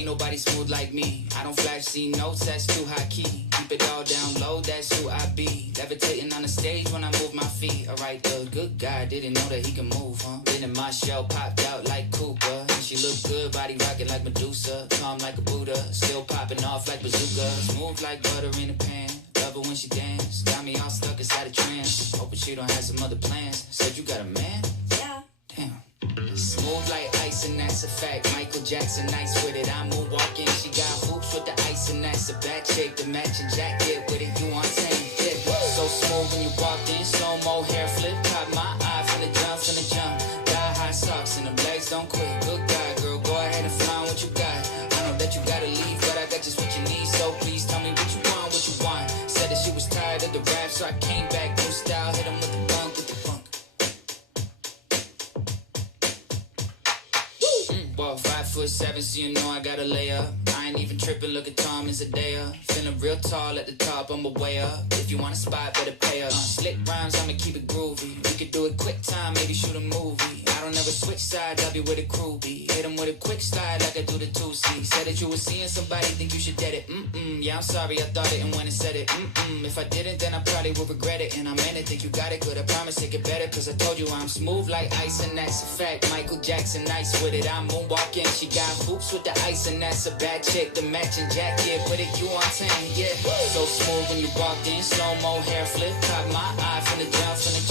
Ain't nobody smooth like me. I don't flash, see notes, that's too high key. Keep it all down low, that's who I be. Levitating on the stage when I move my feet. Alright, the good guy didn't know that he can move, huh? Been in my shell, popped out like Cooper. And she look good, body rocking like Medusa. Calm like a Buddha, still popping off like bazooka. Smooth like butter in a pan. Love her when she dance. Got me all stuck inside a trance. Hoping she don't have some other plans. Said you got a man? Yeah. Damn. Smooth like ice and that's a fact. Michael Jackson, nice with it. I'm moonwalking. She got hoops with the ice and that's a bad shape. The matching jacket with it, you on 10. Yeah. So smooth when you walked in. Slow-mo hair flip. Caught my eye from the jump. Got high socks and the legs don't quit. Good guy, girl. Go ahead and find what you got. I know that you gotta leave, but I got just what you need. So please tell me what you want, what you want. Said that she was tired of the rap, so I came back. New style, hit him with the funk, with the funk. Well, 5'7", so you know I gotta lay up. I ain't even tripping, look at Tom and Zendaya. Feeling real tall at the top, I'm way up. If you want a spot, better pay up. Slick rhymes, I'ma keep it groovy. We could do it quick time, maybe shoot a movie. I don't ever switch sides, I'll be where the crew be. Hit 'em with a quick slide like I do the 2C. Said that you was seeing somebody, think you should get it. Yeah, I'm sorry, I thought it and went and said it. If I didn't, then I probably would regret it. And I meant it, think you got it good, I promise it get better. Cause I told you I'm smooth like ice and that's a fact. Michael Jackson, nice with it, I'm moonwalking. She got hoops with the ice and that's a bad chick. The matching jacket, put it, you on 10, yeah. So smooth when you walked in, slow-mo hair flip. Caught my eye from the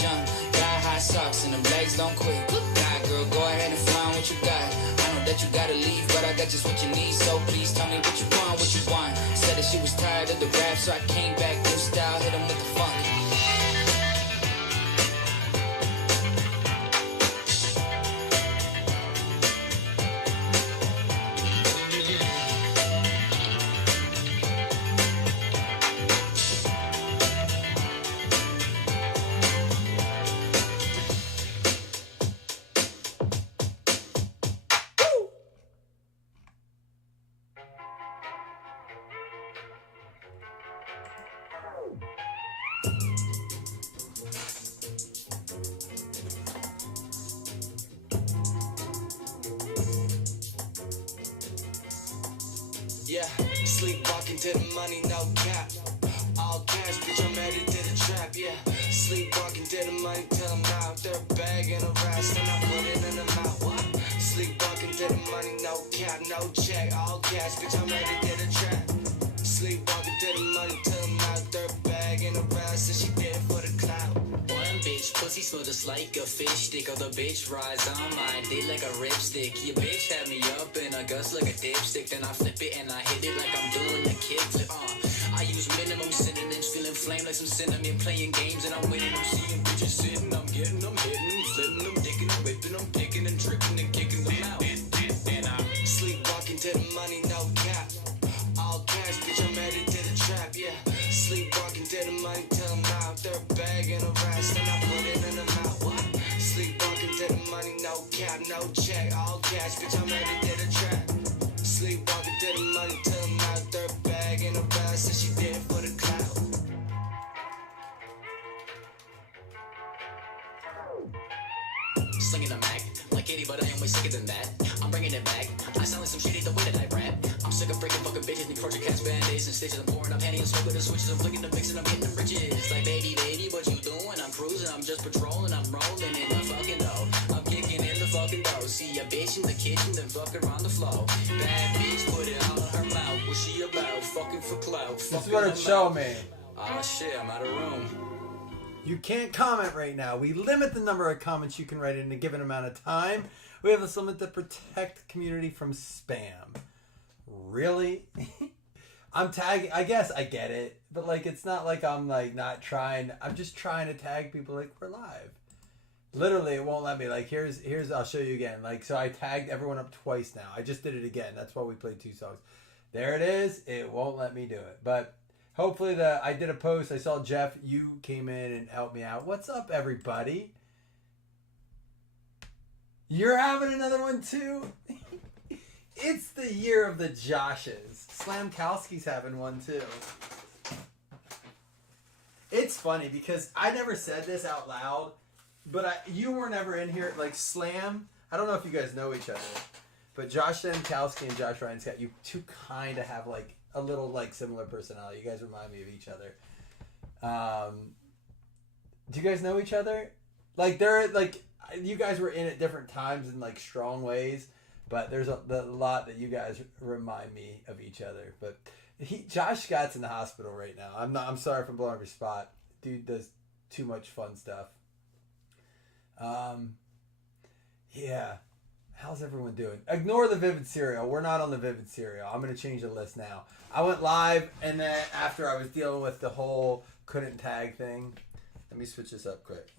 jump. Got high socks and the legs don't quit. Good guy, girl, go ahead and find what you got. I know that you gotta leave, but I got just what you need. So please tell me what you want, what you want. Said that she was tired of the rap, so I came back. New style, hit him with the funk. Yeah, sleepwalking to the money, no cap. All cash, bitch, I'm headed to the trap, yeah. Sleepwalking to the money till I'm out. They're bagging a rest and I put it in the mouth. What? Sleepwalking to the money, no cap, no check. All cash, bitch, I'm headed to the trap. Sleepwalking to the money till I'm out. They're bagging a rest and she did it for the clout. One bitch, pussy smell just like a fish stick. Other bitch rides on my dick like a ripstick. Your bitch had me up in a guts like a dipstick. Then I flip it and I hit it like I'm doing a kickflip. I use minimum synonyms, feeling flame like some cinnamon. Playing games and I'm winning. I'm seeing bitches sitting, I'm getting them, hitting them, flipping them, dicking them, whipping them, picking and tripping and kicking them out. And I'm sleepwalking to the money, no cap. All cash, bitch, I'm headed to the trap, yeah. Sleepwalking to the money till I'm out. They're bagging a rest and I put it in the mouth. What? Sleepwalking to the money, no cap, no check. All cash, bitch, I'm headed to the trap. Sleepwalking to the money till I'm out. They're bagging a rest and she did it for the clout. Slinging a Mac like Katie, but I am way sicker than that. I'm bringing it back. I sound like some shit the way that I rap. I'm sick of freaking fucking bitches, me project cats, band-aids and stitches. I'm pouring up Henny and smoking the switches. I'm flicking the mix and I'm hitting the bridges. Like baby, what you doing? I'm cruising, I'm just patrolling, I'm rolling in the fucking dough. I'm kicking in the fucking dough. See a bitch in the kitchen, then fuck her on the floor. Bad bitch, put it out of her mouth. What's she about? Fucking for clout. This is what it show, man. Ah shit, I'm out of room. You can't comment right now. We limit the number of comments you can write in a given amount of time. We have this limit to protect the community from spam. Really? I'm tagging. I guess I get it, but like it's not like I'm like not trying. I'm just trying to tag people like we're live. Literally, it won't let me. Like here's. I'll show you again. Like so, I tagged everyone up twice now. I just did it again. That's why we played 2 songs. There it is. It won't let me do it, but. Hopefully I did a post. I saw Jeff, you came in and helped me out. What's up, everybody? You're having another one too? It's the year of the Joshes. Slamkowski's having one too. It's funny because I never said this out loud, but you were never in here. Like Slam, I don't know if you guys know each other, but Josh Stankowski and Josh Ryan Scott, you two kind of have like a little like similar personality. You guys remind me of each other. Do you guys know each other? Like they're like you guys were in at different times in like strong ways, but there's a lot that you guys remind me of each other. But Josh Scott's in the hospital right now. I'm sorry for blowing up your spot. Dude does too much fun stuff. Yeah. How's everyone doing? Ignore the Vivid Serial. We're not on the Vivid Serial. I'm going to change the list now. I went live, and then after I was dealing with the whole couldn't tag thing. Let me switch this up quick.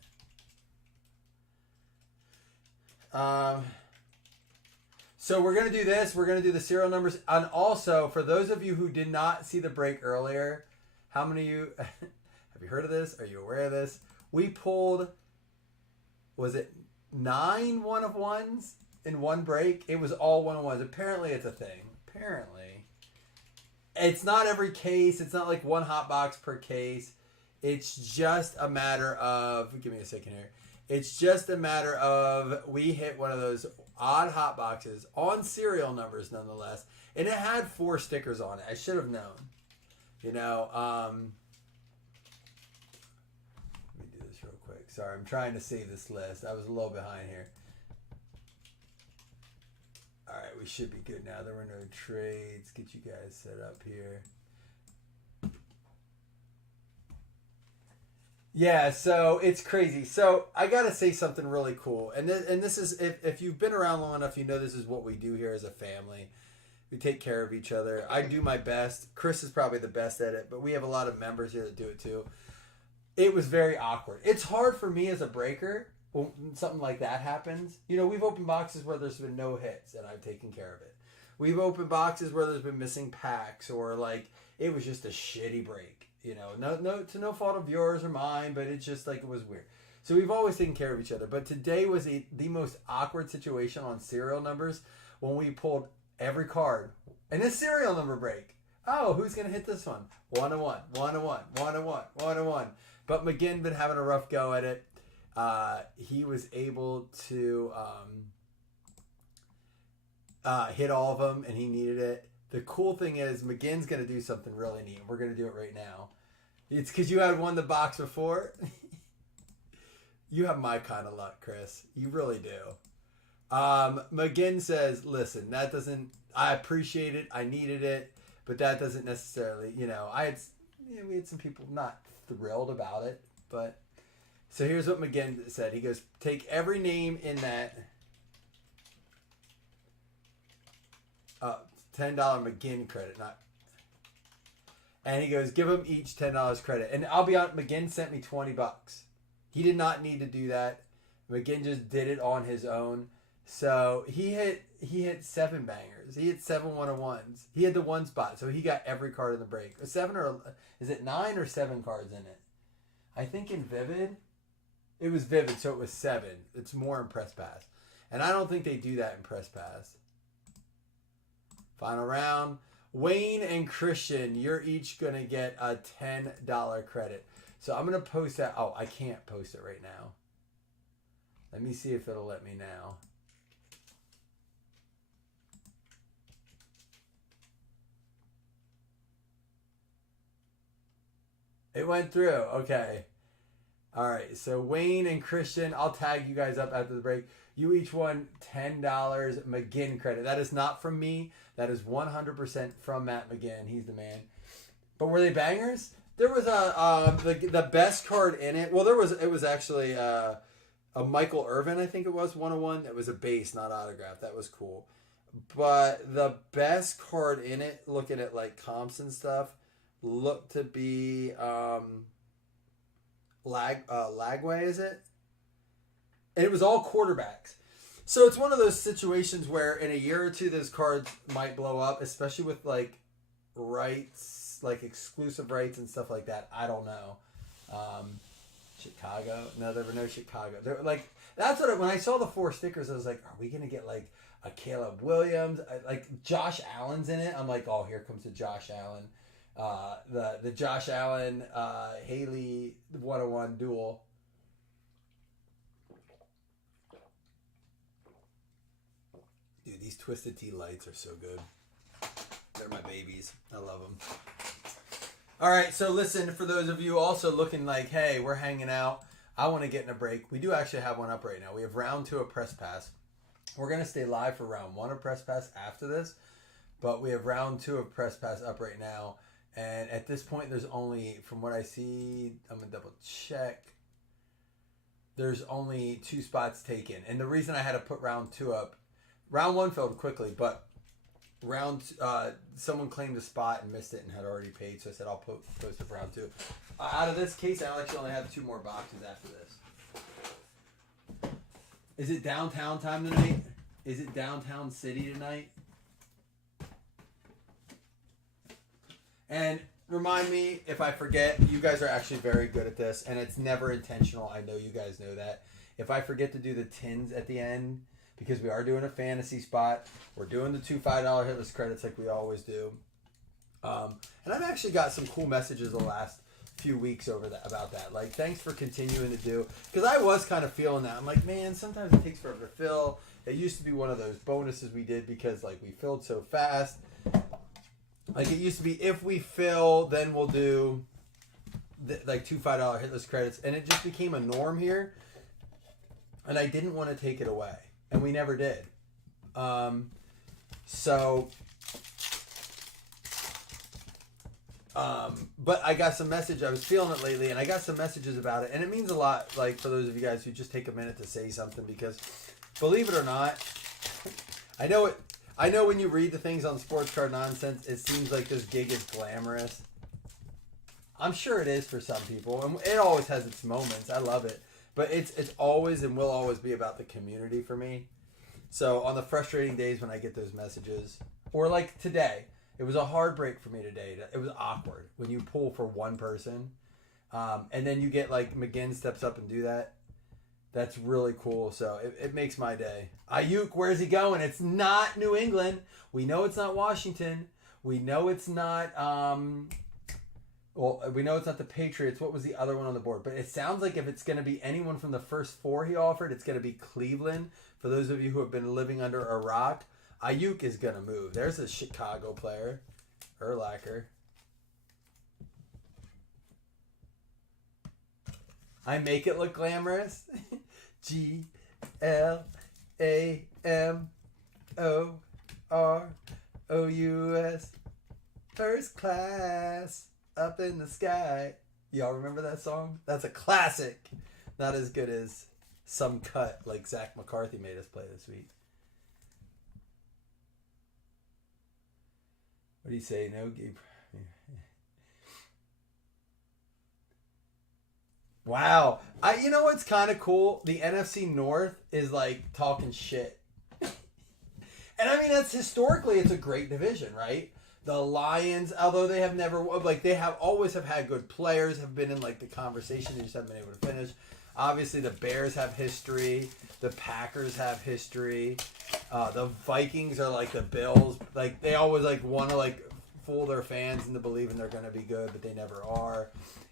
So we're going to do this. We're going to do the serial numbers. And also, for those of you who did not see the break earlier, how many of you... have you heard of this? Are you aware of this? We pulled... Was it 9 one-of-ones in one break? It was all one-of-ones. Apparently, it's a thing. Apparently. It's not every case. It's not like one hot box per case. It's just a matter of... Give me a second here. It's just a matter of we hit one of those odd hot boxes on serial numbers nonetheless. And it had 4 stickers on it. I should have known. You know, let me do this real quick. Sorry, I'm trying to save this list. I was a little behind here. All right, we should be good now. There were no trades. Get you guys set up here. Yeah, so it's crazy. So I gotta say something really cool, and this is if you've been around long enough, you know this is what we do here as a family. We take care of each other. I do my best. Chris is probably the best at it, but we have a lot of members here that do it too. It was very awkward. It's hard for me as a breaker when something like that happens. You know, we've opened boxes where there's been no hits, and I've taken care of it. We've opened boxes where there's been missing packs, or like it was just a shitty break. You know, no fault of yours or mine, but it's just like it was weird. So we've always taken care of each other. But today was the most awkward situation on serial numbers when we pulled every card in a serial number break. Oh, who's gonna hit this one? 1-1, 1-1, 1-1, 1-1. But McGinn been having a rough go at it. He was able to hit all of them, and he needed it. The cool thing is McGinn's going to do something really neat. We're going to do it right now. It's because you had won the box before. You have my kind of luck, Chris. You really do. McGinn says, listen, that doesn't... I appreciate it. I needed it. But that doesn't necessarily... You know, we had some people not thrilled about it. But... So here's what McGinn said. He goes, take every name in that... $10 McGinn credit, not. And he goes, give them each $10 credit. And I'll be honest, McGinn sent me $20. He did not need to do that. McGinn just did it on his own. So he hit 7 bangers. He hit 7 1-on-1s. He had the 1 spot, so he got every card in the break. 7 or is it 9 or 7 cards in it? I think in Vivid, it was Vivid, so it was 7. It's more in Press Pass, and I don't think they do that in Press Pass. Final round. Wayne and Christian, you're each going to get a $10 credit. So I'm going to post that. Oh, I can't post it right now. Let me see if it'll let me now. It went through. Okay. All right. So Wayne and Christian, I'll tag you guys up after the break. You each won $10 McGinn credit. That is not from me. That is 100% from Matt McGinn. He's the man. But were they bangers? There was the best card in it. Well, it was actually a Michael Irvin, I think it was, 101. It was a base, not autograph. That was cool. But the best card in it, looking at like comps and stuff, looked to be Lagway, is it? And it was all quarterbacks. So it's one of those situations where in a year or two those cards might blow up, especially with like rights, like exclusive rights and stuff like that. I don't know. Chicago? No, there were no Chicago. There were like that's what when I saw the 4 stickers, I was like, are we gonna get like a Caleb Williams? Like Josh Allen's in it. I'm like, oh, here comes the Josh Allen. The Josh Allen Haley 101 duel. Dude, These Twisted Tea Lights are so good. They're my babies. I love them. All right, so listen, for those of you also looking like, hey, we're hanging out, I want to get in a break. We do actually have one up right now. We have round 2 of Press Pass. We're going to stay live for round 1 of Press Pass after this, but we have round 2 of Press Pass up right now. And at this point, there's only, from what I see, I'm going to double check. There's only 2 spots taken. And the reason I had to put round 2 up, round 1 filled quickly, but someone claimed a spot and missed it and had already paid, so I said I'll post up round 2. Out of this case, I'll actually only have 2 more boxes after this. Is it downtown time tonight? Is it downtown city tonight? And remind me if I forget. You guys are actually very good at this, and it's never intentional. I know you guys know that. If I forget to do the tins at the end, because we are doing a fantasy spot. We're doing the 2 $5 hitless credits like we always do. And I've actually got some cool messages the last few weeks about that. Like, thanks for continuing to do. Because I was kind of feeling that. I'm like, man, sometimes it takes forever to fill. It used to be one of those bonuses we did because, like, we filled so fast. Like, it used to be, if we fill, then we'll do, like, 2 $5 hitless credits. And it just became a norm here. And I didn't want to take it away. And we never did. But I got some message. I was feeling it lately, and I got some messages about it, and it means a lot. Like, for those of you guys who just take a minute to say something, because believe it or not, I know it. I know when you read the things on Sports Card Nonsense, it seems like this gig is glamorous. I'm sure it is for some people, and it always has its moments. I love it. But it's always and will always be about the community for me. So on the frustrating days when I get those messages, or like today, it was a hard break for me today. It was awkward when you pull for one person, and then you get like McGinn steps up and do that. That's really cool. So it makes my day. Ayuk, where's he going? It's not New England. We know it's not Washington. We know it's not. Well, we know it's not the Patriots. What was the other one on the board? But it sounds like if it's going to be anyone from the first 4 he offered, it's going to be Cleveland. For those of you who have been living under a rock, Ayuk is going to move. There's a Chicago player. Urlacher. I make it look glamorous. GLAMOROUS. First class. Up in the sky. Y'all remember that song? That's a classic. Not as good as some cut like Zach McCarthy made us play this week. What do you say? No, Gabe. Wow. You know what's kind of cool? The NFC North is like talking shit. And I mean, that's historically, it's a great division, right? The Lions, although they have never, like, they have always have had good players, have been in, like, the conversation, they just haven't been able to finish. Obviously, the Bears have history. The Packers have history. The Vikings are like the Bills. Like, they always, like, want to, like, fool their fans into believing they're going to be good, but they never are.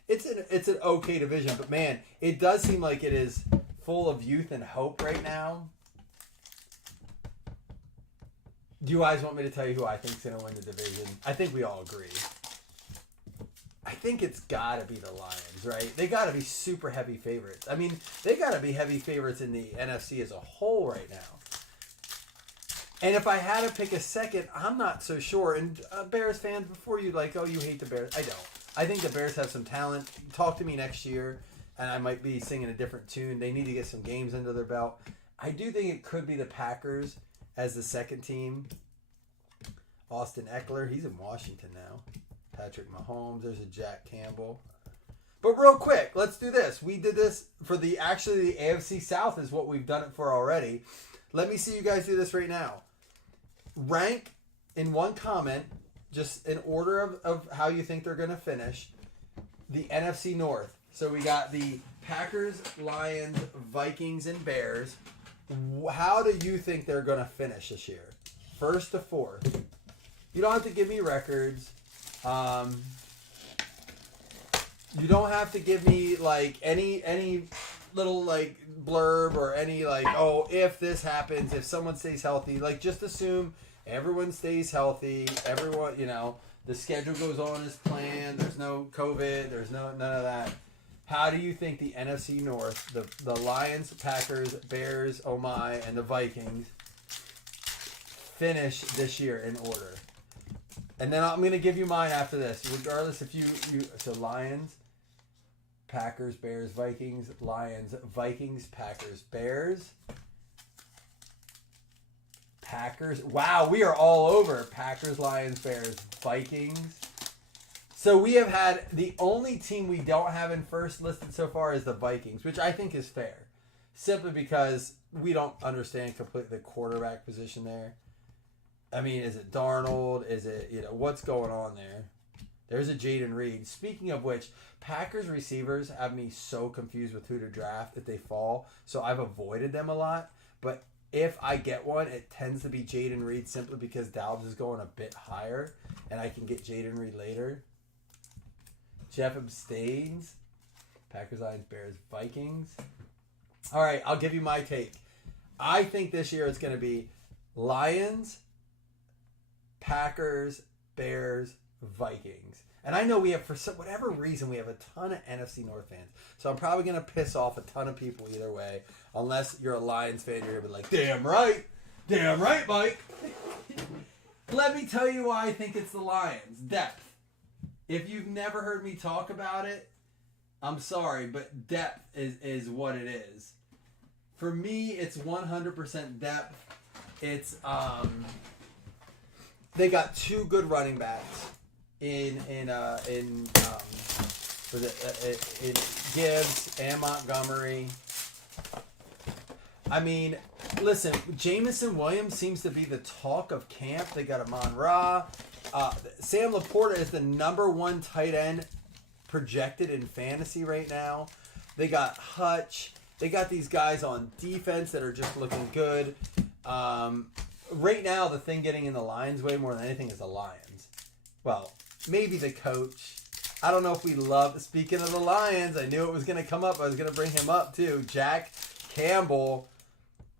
It's an okay division, but, man, it does seem like it is full of youth and hope right now. Do you guys want me to tell you who I think is going to win the division? I think we all agree. I think it's got to be the Lions, right? They got to be super heavy favorites. I mean, they got to be heavy favorites in the NFC as a whole right now. And if I had to pick a second, I'm not so sure. And Bears fans, before you like, oh, you hate the Bears. I don't. I think the Bears have some talent. Talk to me next year, and I might be singing a different tune. They need to get some games under their belt. I do think it could be the Packers as the second team. Austin Eckler, he's in Washington now. Patrick Mahomes, there's a Jack Campbell. But real quick, let's do this. We did this for the AFC South is what we've done it for already. Let me see you guys do this right now. Rank in one comment, just in order of how you think they're going to finish, the NFC North. So we got the Packers, Lions, Vikings, and Bears. How do you think they're going to finish this year? First to fourth. You don't have to give me records. You don't have to give me like any little like blurb or any like, oh, if this happens, if someone stays healthy, like just assume everyone stays healthy, everyone, the schedule goes on as planned, there's no COVID, there's none of that. How do you think the NFC North, the Lions, Packers, Bears, oh my, and the Vikings finish this year in order? And then I'm going to give you mine after this. Regardless if you so Lions, Packers, Bears, Vikings, Lions, Vikings, Packers, Bears, Packers. Wow, we are all over. Packers, Lions, Bears, Vikings. So we have had the only team we don't have in first listed so far is the Vikings, which I think is fair. Simply because we don't understand completely the quarterback position there. I mean, is it Darnold? Is it, what's going on there? There's a Jaden Reed. Speaking of which, Packers receivers have me so confused with who to draft if they fall. So I've avoided them a lot. But if I get one, it tends to be Jaden Reed simply because Dalbs is going a bit higher. And I can get Jaden Reed later. Jeff abstains. Packers, Lions, Bears, Vikings. All right, I'll give you my take. I think this year it's going to be Lions, Packers, Bears, Vikings. And I know we have, for whatever reason, we have a ton of NFC North fans. So I'm probably going to piss off a ton of people either way. Unless you're a Lions fan, you're going to be like, damn right, Mike. Let me tell you why I think it's the Lions. Depth. If you've never heard me talk about it, I'm sorry, but depth is what it is. For me, it's 100% depth. It's they got two good running backs in Gibbs and Montgomery. I mean, listen, Jamison Williams seems to be the talk of camp. They got Amon-Ra. Sam Laporta is the number one tight end projected in fantasy right now. They got Hutch. They got these guys on defense that are just looking good. Right now, the thing getting in the Lions' way more than anything is the Lions. Well, maybe the coach. I don't know if we love... Speaking of the Lions, I knew it was going to come up. I was going to bring him up, too. Jack Campbell,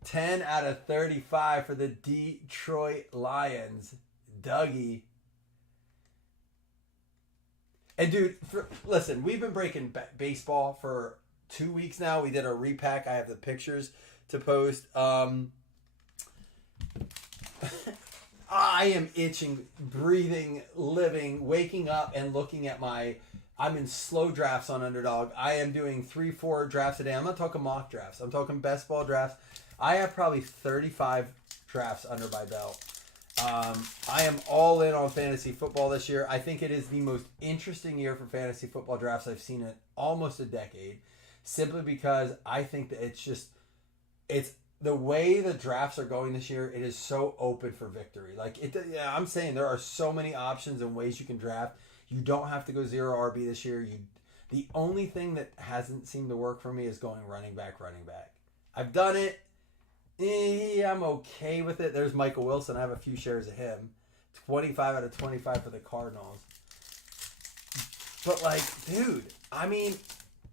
10 out of 35 for the Detroit Lions. Dougie. And, dude, listen, we've been breaking baseball for 2 weeks now. We did a repack. I have the pictures to post. I am itching, breathing, living, waking up and looking at I'm in slow drafts on Underdog. I am doing 3-4 drafts a day. I'm not talking mock drafts. I'm talking best ball drafts. I have probably 35 drafts under my belt. I am all in on fantasy football this year. I think it is the most interesting year for fantasy football drafts I've seen in almost a decade. Simply because I think that it's the way the drafts are going this year, it is so open for victory. I'm saying there are so many options and ways you can draft. You don't have to go zero RB this year. The only thing that hasn't seemed to work for me is going running back. I've done it. I'm okay with it. There's Michael Wilson. I have a few shares of him. 25 out of 25 for the Cardinals. But, dude, I mean,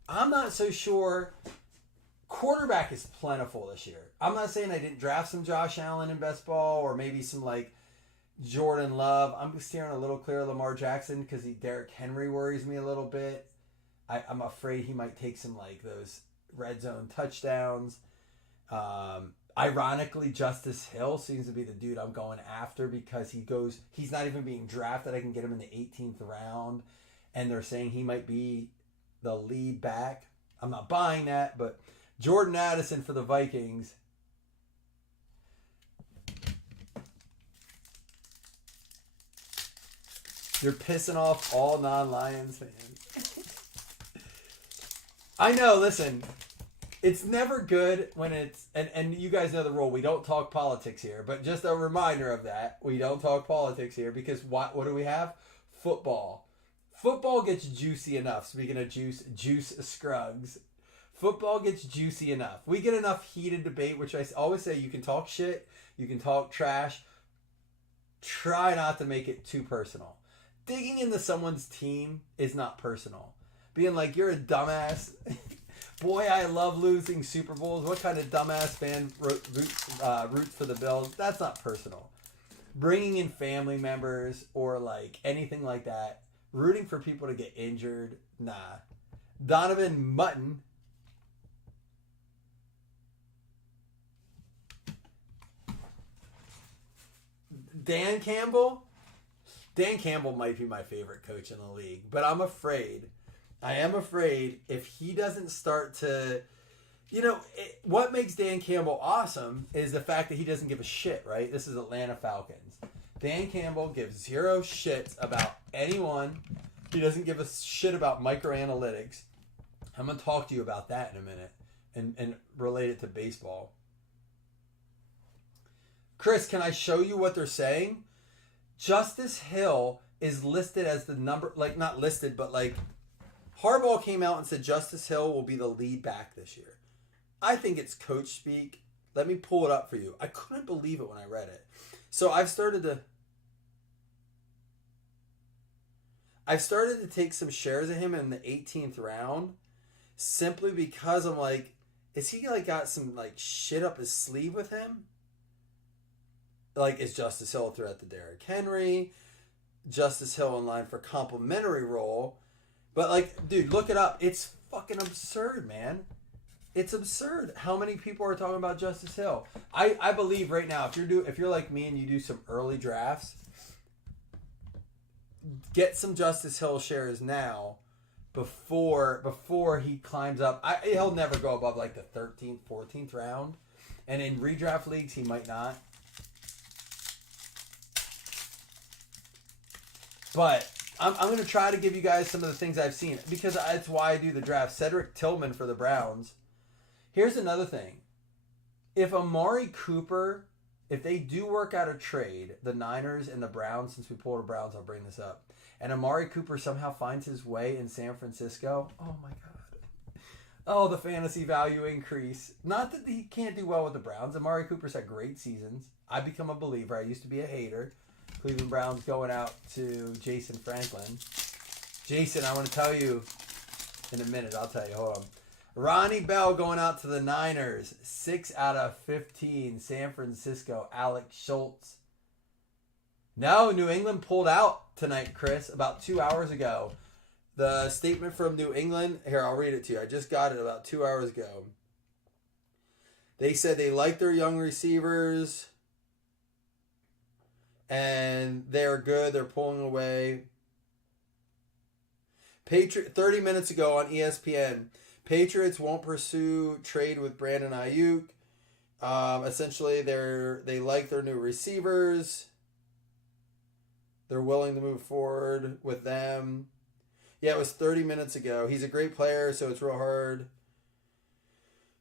I'm not so sure. Quarterback is plentiful this year. I'm not saying I didn't draft some Josh Allen in best ball or maybe some, Jordan Love. I'm steering a little clear of Lamar Jackson because Derrick Henry worries me a little bit. I'm afraid he might take some, those red zone touchdowns. Ironically, Justice Hill seems to be the dude I'm going after because he's not even being drafted. I can get him in the 18th round, and they're saying he might be the lead back. I'm not buying that, but Jordan Addison for the Vikings. You're pissing off all non-Lions fans. I know, listen. It's never good when it's... And you guys know the rule. We don't talk politics here. But just a reminder of that. We don't talk politics here because what do we have? Football. Football gets juicy enough. Speaking of juice Scruggs. Football gets juicy enough. We get enough heated debate, which I always say you can talk shit. You can talk trash. Try not to make it too personal. Digging into someone's team is not personal. Being like, you're a dumbass... Boy, I love losing Super Bowls. What kind of dumbass fan roots for the Bills? That's not personal. Bringing in family members or like anything like that. Rooting for people to get injured. Nah. Donovan Mutton. Dan Campbell. Dan Campbell might be my favorite coach in the league, but I am afraid if he doesn't start to, what makes Dan Campbell awesome is the fact that he doesn't give a shit, right? This is Atlanta Falcons. Dan Campbell gives zero shits about anyone. He doesn't give a shit about microanalytics. I'm going to talk to you about that in a minute and relate it to baseball. Chris, can I show you what they're saying? Justice Hill is listed as the number, like not listed, but like Harbaugh came out and said Justice Hill will be the lead back this year. I think it's coach speak. Let me pull it up for you. I couldn't believe it when I read it. So I've started to take some shares of him in the 18th round simply because I'm like, is he like got some like shit up his sleeve with him? Like, is Justice Hill a threat to Derrick Henry? Justice Hill in line for complimentary role? But like, dude, look it up. It's fucking absurd, man. It's absurd how many people are talking about Justice Hill. I believe right now, if you're like me and you do some early drafts, get some Justice Hill shares now before he climbs up. He'll never go above like the 13th, 14th round. And in redraft leagues, he might not. But I'm going to try to give you guys some of the things I've seen because that's why I do the draft. Cedric Tillman for the Browns. Here's another thing. If Amari Cooper, if they do work out a trade, the Niners and the Browns, since we pulled the Browns, I'll bring this up. And Amari Cooper somehow finds his way in San Francisco. Oh my God. Oh, the fantasy value increase. Not that he can't do well with the Browns. Amari Cooper's had great seasons. I become a believer. I used to be a hater. Cleveland Browns going out to Jason Franklin. Jason, I want to tell you in a minute. I'll tell you. Hold on. Ronnie Bell going out to the Niners. 6 out of 15. San Francisco. Alex Schultz. No, New England pulled out tonight, Chris, about 2 hours ago. The statement from New England. Here, I'll read it to you. I just got it about 2 hours ago. They said they like their young receivers. And they're good. They're pulling away. 30 minutes ago on ESPN, Patriots won't pursue trade with Brandon Ayuk. Essentially, they like their new receivers. They're willing to move forward with them. Yeah, it was 30 minutes ago. He's a great player, so it's real hard.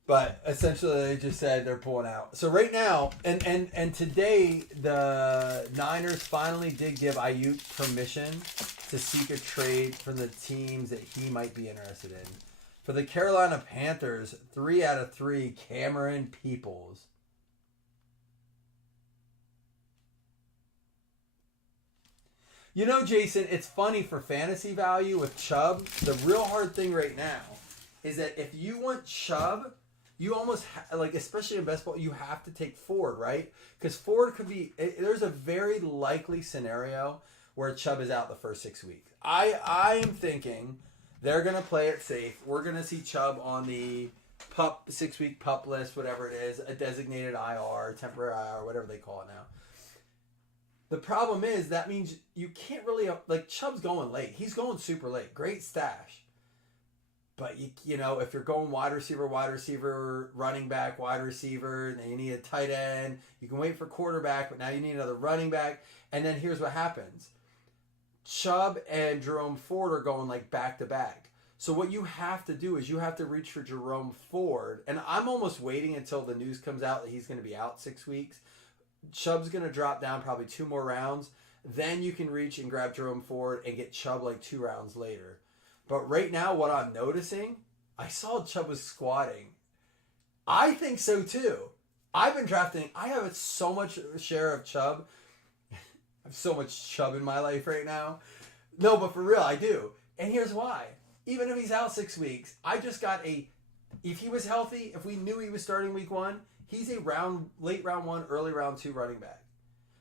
But essentially, they just said they're pulling out. So right now, and today, the Niners finally did give Ayuk permission to seek a trade from the teams that he might be interested in. For the Carolina Panthers, 3 out of 3, Cameron Peoples. You know, Jason, it's funny for fantasy value with Chubb. The real hard thing right now is that if you want Chubb, you almost especially in best ball, you have to take Ford, right? Because Ford could be. There's a very likely scenario where Chubb is out the first 6 weeks. I am thinking they're gonna play it safe. We're gonna see Chubb on the 6-week pup list, whatever it is, a designated IR, temporary IR, whatever they call it now. The problem is that means you can't really Chubb's going late. He's going super late. Great stash. But, you know, if you're going wide receiver, running back, wide receiver, and then you need a tight end, you can wait for quarterback, but now you need another running back. And then here's what happens. Chubb and Jerome Ford are going back to back. So what you have to do is you have to reach for Jerome Ford. And I'm almost waiting until the news comes out that he's going to be out 6 weeks. Chubb's going to drop down probably 2 more rounds. Then you can reach and grab Jerome Ford and get Chubb 2 rounds later. But right now, what I'm noticing, I saw Chubb was squatting. I think so too. I've been drafting. I have so much share of Chubb. I have so much Chubb in my life right now. No, but for real, I do. And here's why. Even if he's out 6 weeks, I just got a if he was healthy, if we knew he was starting week 1, he's a late round 1, early round 2 running back.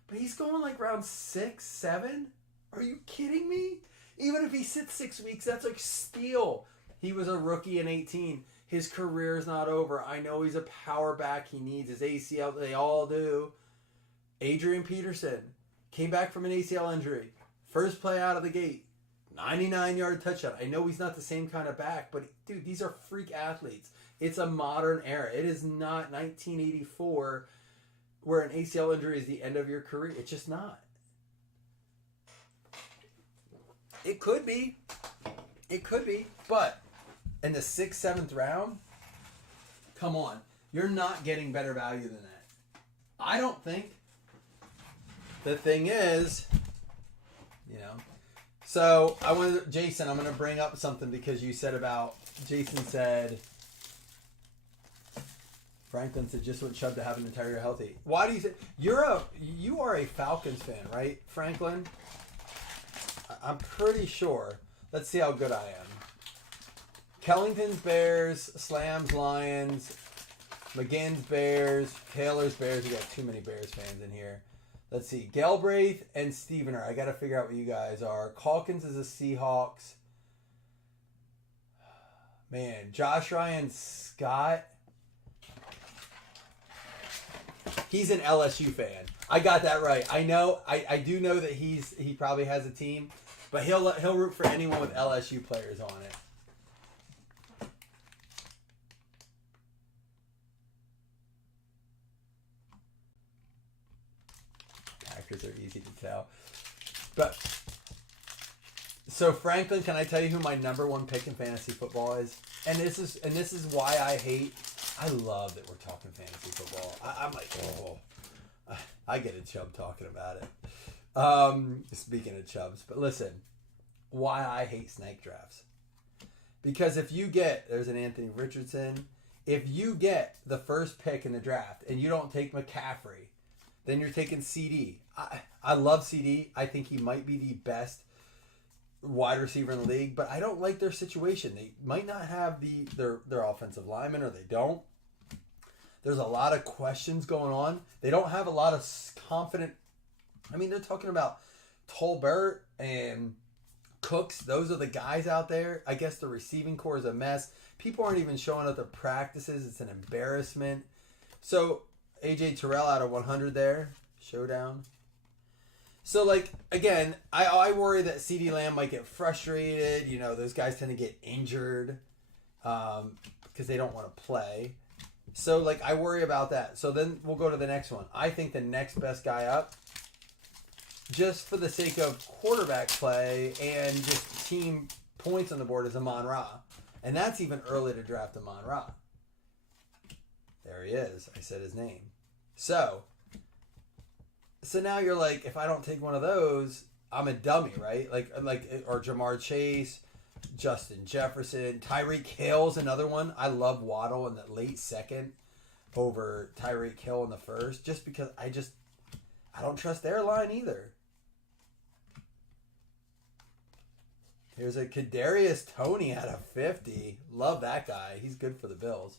But he's going like round 6, 7? Are you kidding me? Even if he sits 6 weeks, that's like steal. He was a rookie in 18. His career is not over. I know he's a power back. He needs his ACL. They all do. Adrian Peterson came back from an ACL injury. First play out of the gate. 99-yard touchdown. I know he's not the same kind of back, but dude, these are freak athletes. It's a modern era. It is not 1984 where an ACL injury is the end of your career. It's just not. It could be. It could be. But in the 6th, 7th round, come on. You're not getting better value than that. I don't think. The thing is, you know. So, Jason, I'm going to bring up something because you said about, Jason said, Franklin said just want Chubb to have an entire year healthy. Why do you say, you are a Falcons fan, right, Franklin? I'm pretty sure. Let's see how good I am. Kellington's Bears, Slam's Lions, McGinn's Bears, Taylor's Bears. You got too many Bears fans in here. Let's see. Galbraith and Stevener. I got to figure out what you guys are. Calkins is a Seahawks. Man, Josh Ryan Scott. He's an LSU fan. I got that right. I know. I do know that he probably has a team, but he'll root for anyone with LSU players on it. Packers are easy to tell. But so Franklin, can I tell you who my number 1 pick in fantasy football is? And this is why I love that we're talking fantasy football. I'm like, oh, I get a chub talking about it. Speaking of chubs, but listen, why I hate snake drafts. Because if you get, there's an Anthony Richardson, if you get the first pick in the draft and you don't take McCaffrey, then you're taking CD. I love CD. I think he might be the best wide receiver in the league, but I don't like their situation. They might not have their offensive lineman, or they don't. There's a lot of questions going on. They don't have a lot of confident. I mean, they're talking about Tolbert and Cooks. Those are the guys out there. I guess the receiving core is a mess. People aren't even showing up to practices. It's an embarrassment. So AJ Terrell out of 100 there. Showdown. So, like, again, I worry that CeeDee Lamb might get frustrated. You know, those guys tend to get injured because they don't want to play. So, like, I worry about that. So then we'll go to the next one. I think the next best guy up, just for the sake of quarterback play and just team points on the board, is Amon-Ra. And that's even early to draft Amon-Ra. There he is. I said his name. So now you're like, if I don't take one of those, I'm a dummy, right? Or Jamar Chase, Justin Jefferson, Tyreek Hill's another one. I love Waddle in the late second over Tyreek Hill in the first, just because I don't trust their line either. Here's a Kadarius Toney out of 50. Love that guy. He's good for the Bills.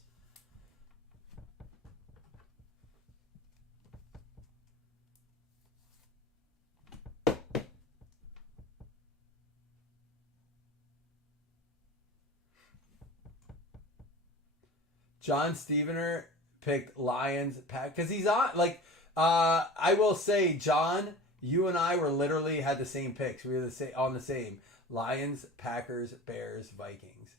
John Stevener picked Lions pack because he's on. I will say, John, you and I were literally had the same picks. We were on the same Lions, Packers, Bears, Vikings.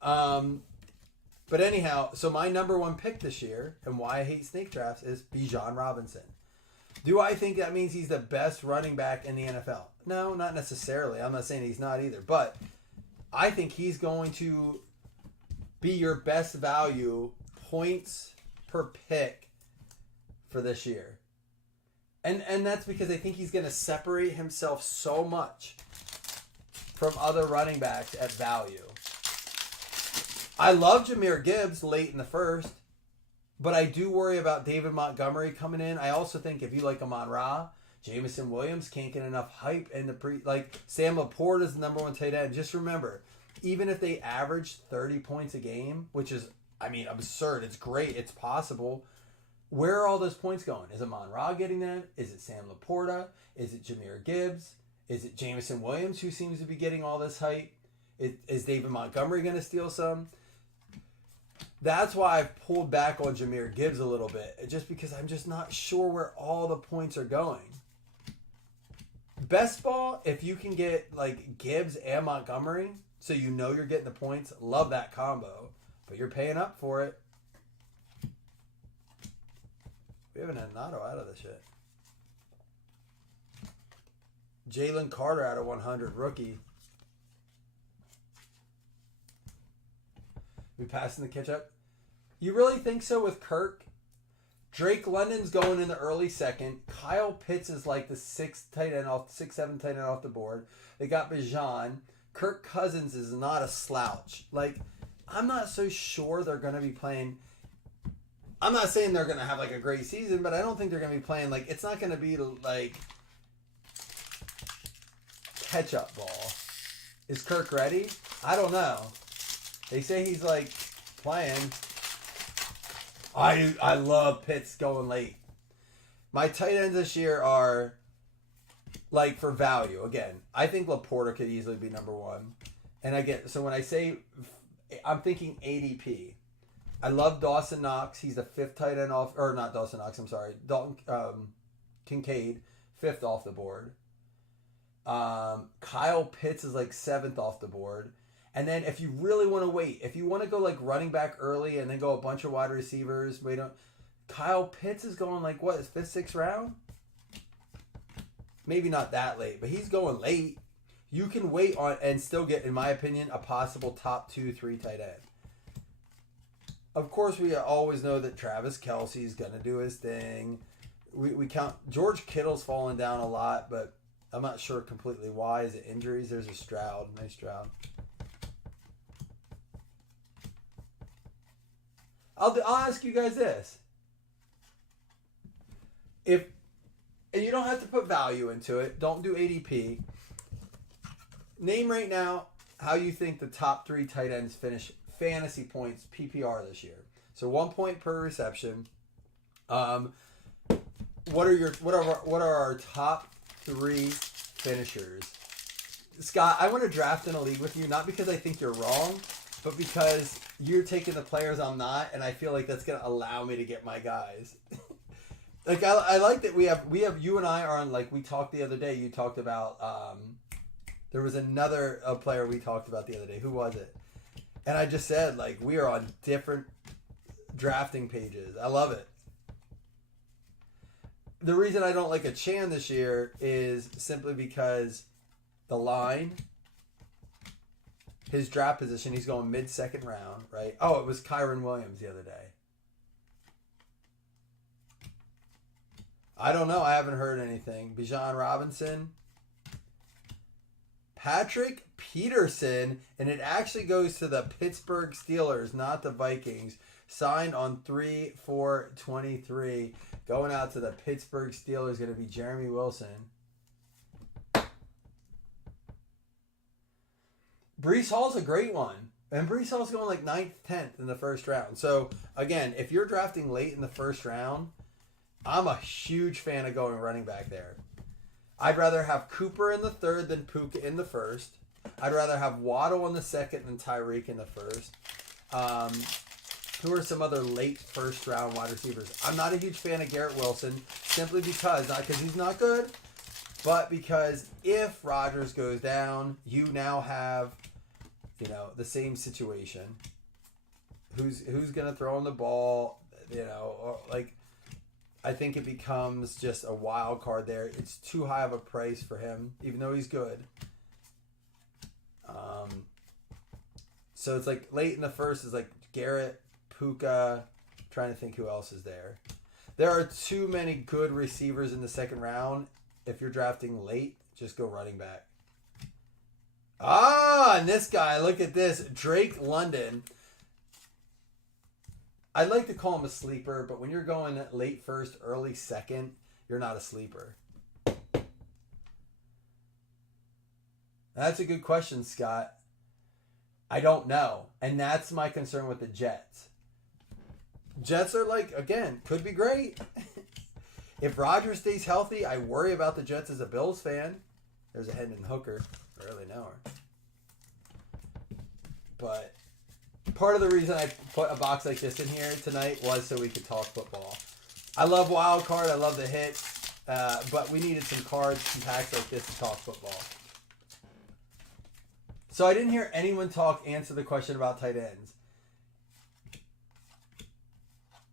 But anyhow, so my number 1 pick this year and why I hate snake drafts is Bijan Robinson. Do I think that means he's the best running back in the NFL? No, not necessarily. I'm not saying he's not either, but I think he's going to be your best value points per pick for this year. And that's because I think he's going to separate himself so much from other running backs at value. I love Jahmyr Gibbs late in the first, but I do worry about David Montgomery coming in. I also think if you like Amon-Ra, Jameson Williams can't get enough hype in the Sam Laporte is the number 1 tight end. Just remember, even if they average 30 points a game, which is, I mean, absurd. It's great. It's possible. Where are all those points going? Is it Monra getting them? Is it Sam Laporta? Is it Jahmyr Gibbs? Is it Jameson Williams, who seems to be getting all this hype? Is David Montgomery going to steal some? That's why I've pulled back on Jahmyr Gibbs a little bit, just because I'm just not sure where all the points are going. Best ball, if you can get like Gibbs and Montgomery, so you know you're getting the points, love that combo. But you're paying up for it. We haven't had Nato out of this yet. Jalen Carter out of 100, rookie. We passing the catch up? You really think so with Kirk? Drake London's going in the early second. Kyle Pitts is like the 6, 7 tight end off the board. They got Bijan. Kirk Cousins is not a slouch. Like, I'm not so sure they're going to be playing. I'm not saying they're going to have like a great season, but I don't think they're going to be playing like, it's not going to be like catch-up ball. Is Kirk ready? I don't know. They say he's like playing. I love Pitts going late. My tight ends this year are like for value. Again, I think Laporta could easily be number one. And so when I say, I'm thinking ADP. I love Dawson Knox. He's the 5th tight end off, or not Dawson Knox, I'm sorry. Dalton Kincaid, 5th off the board. Kyle Pitts is like 7th off the board. And then if you really want to wait, if you want to go like running back early and then go a bunch of wide receivers, Kyle Pitts is going like what, 5th, 6th round? Maybe not that late, but he's going late. You can wait on and still get, in my opinion, a possible top 2, 3 tight end. Of course, we always know that Travis Kelce is going to do his thing. We count George Kittle's fallen down a lot, but I'm not sure completely why. Is it injuries? There's a Stroud. Nice Stroud. I'll ask you guys this. And you don't have to put value into it. Don't do ADP. Name right now how you think the top 3 tight ends finish fantasy points PPR this year. So 1 point per reception. What are our top 3 finishers? Scott, I want to draft in a league with you, not because I think you're wrong, but because you're taking the players I'm not, and I feel like that's going to allow me to get my guys. Like I like that we have you and I are on, like we talked the other day. You talked about there was another player we talked about the other day. Who was it? And I just said like we are on different drafting pages. I love it. The reason I don't like a Chan this year is simply because the line, his draft position, he's going mid-second round, right? Oh, it was Kyron Williams the other day. I don't know. I haven't heard anything. Bijan Robinson. Patrick Peterson. And it actually goes to the Pittsburgh Steelers, not the Vikings. Signed on 3/4/23. Going out to the Pittsburgh Steelers, going to be Jeremy Wilson. Breece Hall's a great one. And Breece Hall's going like 9th, 10th in the first round. So, again, if you're drafting late in the first round, I'm a huge fan of going running back there. I'd rather have Cooper in the 3rd than Puka in the 1st. I'd rather have Waddle in the 2nd than Tyreek in the 1st. Who are some other late first round wide receivers? I'm not a huge fan of Garrett Wilson, simply because, not because he's not good, but because if Rodgers goes down, you now have, the same situation. Who's going to throw in the ball, I think it becomes just a wild card there. It's too high of a price for him, even though he's good. So it's like late in the first is like Garrett, Puka. Trying to think who else is there. There are too many good receivers in the 2nd round. If you're drafting late, just go running back. And this guy, look at this. Drake London. I'd like to call him a sleeper, but when you're going late first, early second, you're not a sleeper. That's a good question, Scott. I don't know. And that's my concern with the Jets. Jets are like, again, could be great. If Rodgers stays healthy, I worry about the Jets as a Bills fan. There's a Hendon Hooker. I really know her. But part of the reason I put a box like this in here tonight was so we could talk football. I love Wild Card. I love the hits. But we needed some cards, some packs like this to talk football. So I didn't hear anyone answer the question about tight ends.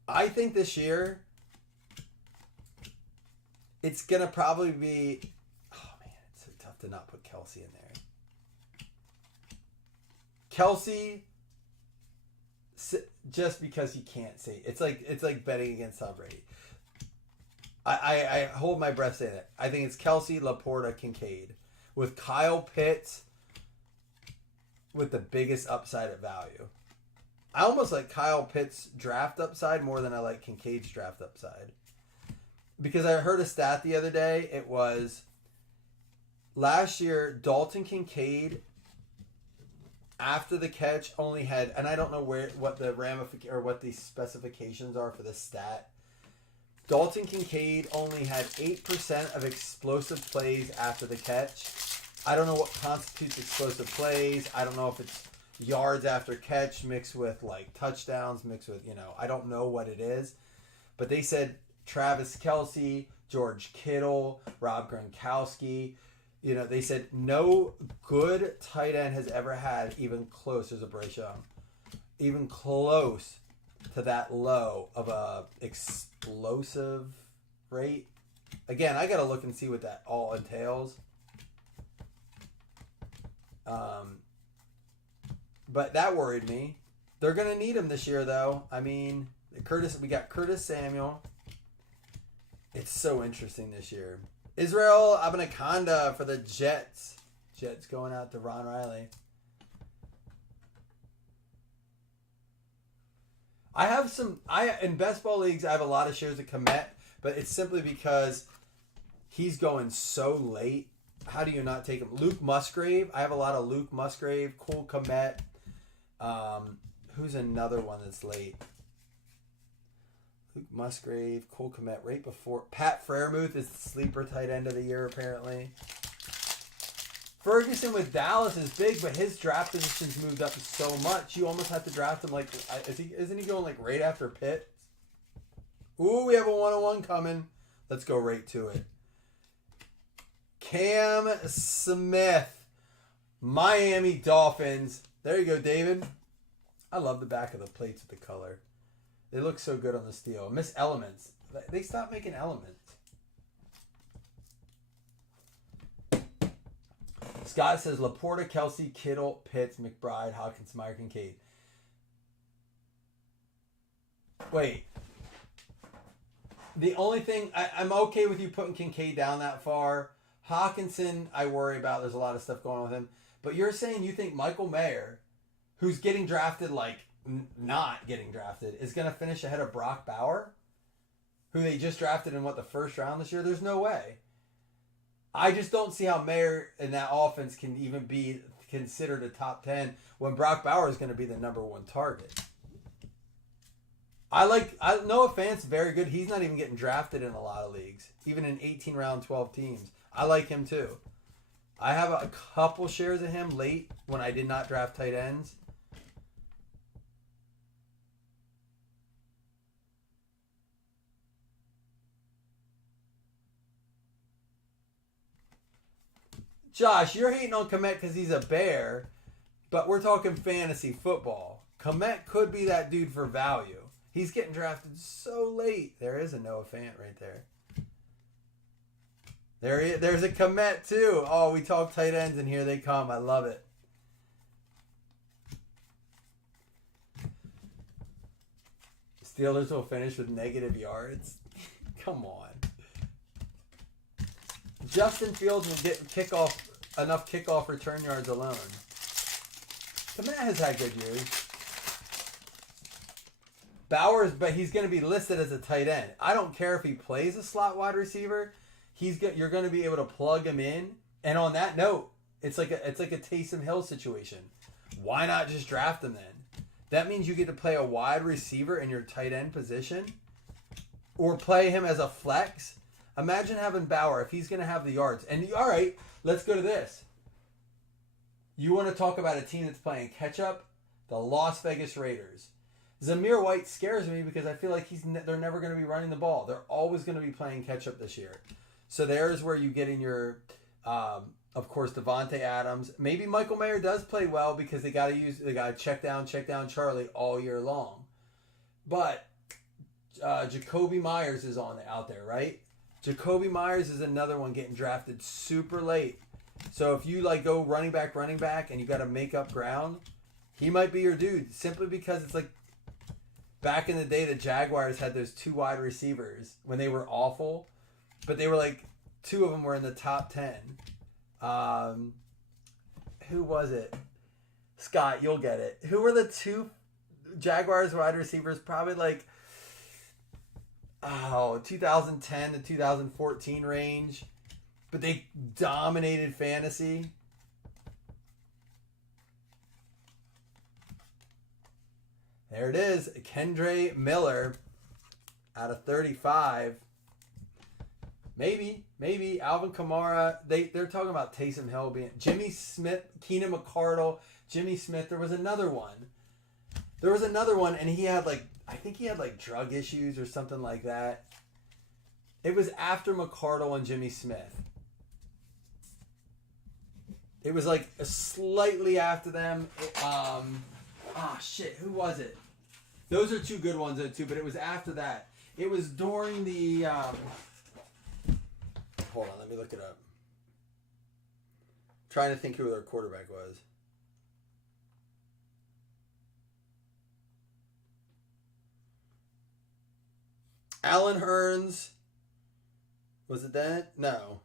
I think this year it's going to probably be... Oh, man, it's so tough to not put Kelsey in there. Kelsey, just because you can't say. It's like betting against Tom Brady. I hold my breath saying that. I think it's Kelsey, Laporta, Kincaid. With Kyle Pitts with the biggest upside at value. I almost like Kyle Pitts' draft upside more than I like Kincaid's draft upside. Because I heard a stat the other day. It was last year, Dalton Kincaid, after the catch, only had, and I don't know what the specifications are for the stat. Dalton Kincaid only had 8% of explosive plays after the catch. I don't know what constitutes explosive plays. I don't know if it's yards after catch mixed with like touchdowns, mixed with, I don't know what it is. But they said Travis Kelce, George Kittle, Rob Gronkowski, they said no good tight end has ever had even close, there's a Brayshawn, even close to that low of a explosive rate. Again, I got to look and see what that all entails. But that worried me. They're going to need him this year, though. I mean, we got Curtis Samuel. It's so interesting this year. Israel Abanikanda for the Jets. Jets going out to Ron Riley. In best ball leagues, I have a lot of shares of Komet, but it's simply because he's going so late. How do you not take him? Luke Musgrave. I have a lot of Luke Musgrave, Cole Komet. Who's another one that's late? Luke Musgrave, Cole Komet, right before. Pat Freiermuth is the sleeper tight end of the year, apparently. Ferguson with Dallas is big, but his draft position's moved up so much. You almost have to draft him isn't he going right after Pitt? Ooh, we have a 101 coming. Let's go right to it. Cam Smith, Miami Dolphins. There you go, David. I love the back of the plates with the color. They look so good on the steel. Miss Elements. They stopped making Elements. Scott says Laporta, Kelsey, Kittle, Pitts, McBride, Hawkins, Meyer, Kincaid. Wait. The only thing, I'm okay with you putting Kincaid down that far. Hawkinson, I worry about. There's a lot of stuff going on with him. But you're saying you think Michael Mayer, who's getting drafted not getting drafted, is going to finish ahead of Brock Bauer, who they just drafted in the first round this year? There's no way. I just don't see how Mayer in that offense can even be considered a top 10 when Brock Bauer is going to be the number one target. Noah Fant's very good. He's not even getting drafted in a lot of leagues, even in 18 round 12 teams. I like him too. I have a couple shares of him late when I did not draft tight ends. Josh, you're hating on Komet because he's a Bear, but we're talking fantasy football. Komet could be that dude for value. He's getting drafted so late. There is a Noah Fant right there. There's a Komet too. Oh, we talk tight ends and here they come. I love it. Steelers will finish with negative yards. Come on. Justin Fields will get enough kickoff return yards alone. Komet has had good years. Bowers, but he's going to be listed as a tight end. I don't care if he plays a slot wide receiver. You're going to be able to plug him in. And on that note, it's like a Taysom Hill situation. Why not just draft him then? That means you get to play a wide receiver in your tight end position or play him as a flex. Imagine having Bauer if he's going to have the yards. And all right, let's go to this. You want to talk about a team that's playing catch up? The Las Vegas Raiders. Zamir White scares me because I feel like they're never going to be running the ball. They're always going to be playing catch up this year. So there's where you get in your, of course, Devontae Adams. Maybe Michael Mayer does play well because they got to check down Charlie all year long. But Jacoby Myers is out there, right? Jacoby Myers is another one getting drafted super late. So if you like go running back, and you got to make up ground, he might be your dude simply because it's like back in the day the Jaguars had those 2 wide receivers when they were awful, but they were like 2 of them were in the top 10. Who was it? Scott, you'll get it. Who were the 2 Jaguars wide receivers? Probably like 2010 to 2014 range. But they dominated fantasy. There it is. Kendre Miller out of 35. Maybe. Alvin Kamara. They're talking about Taysom Hill being... Jimmy Smith, Keenan McCardle, Jimmy Smith. There was another one. And he had I think he had drug issues or something like that. It was after McCardle and Jimmy Smith. It was slightly after them. Who was it? Those are 2 good ones though too, but it was after that. It was during the hold on, let me look it up. I'm trying to think who their quarterback was. Alan Hearns. Was it that? No.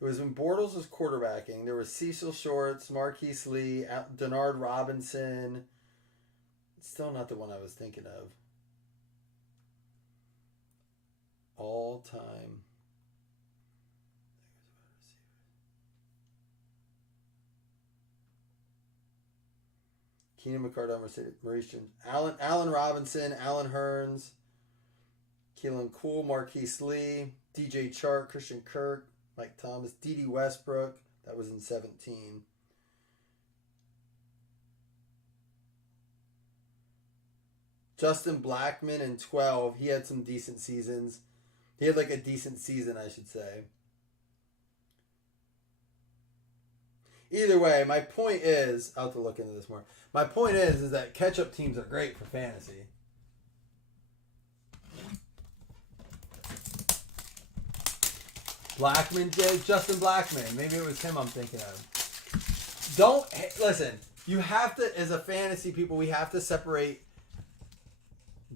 It was when Bortles was quarterbacking. There was Cecil Shorts, Marquise Lee, Denard Robinson. It's still not the one I was thinking of. All time. Keenan McCardell, Maurice Jones, Allen Robinson, Alan Hearns, Keelan Cool, Marquise Lee, DJ Chark, Christian Kirk, Mike Thomas, D.D. Westbrook. That was in 17. Justin Blackmon in 12. He had some decent seasons. He had a decent season, I should say. Either way, my point is... I'll have to look into this more. My point is that catch-up teams are great for fantasy. Blackmon, Justin Blackmon. Maybe it was him I'm thinking of. Listen, you have to, as a fantasy people, we have to separate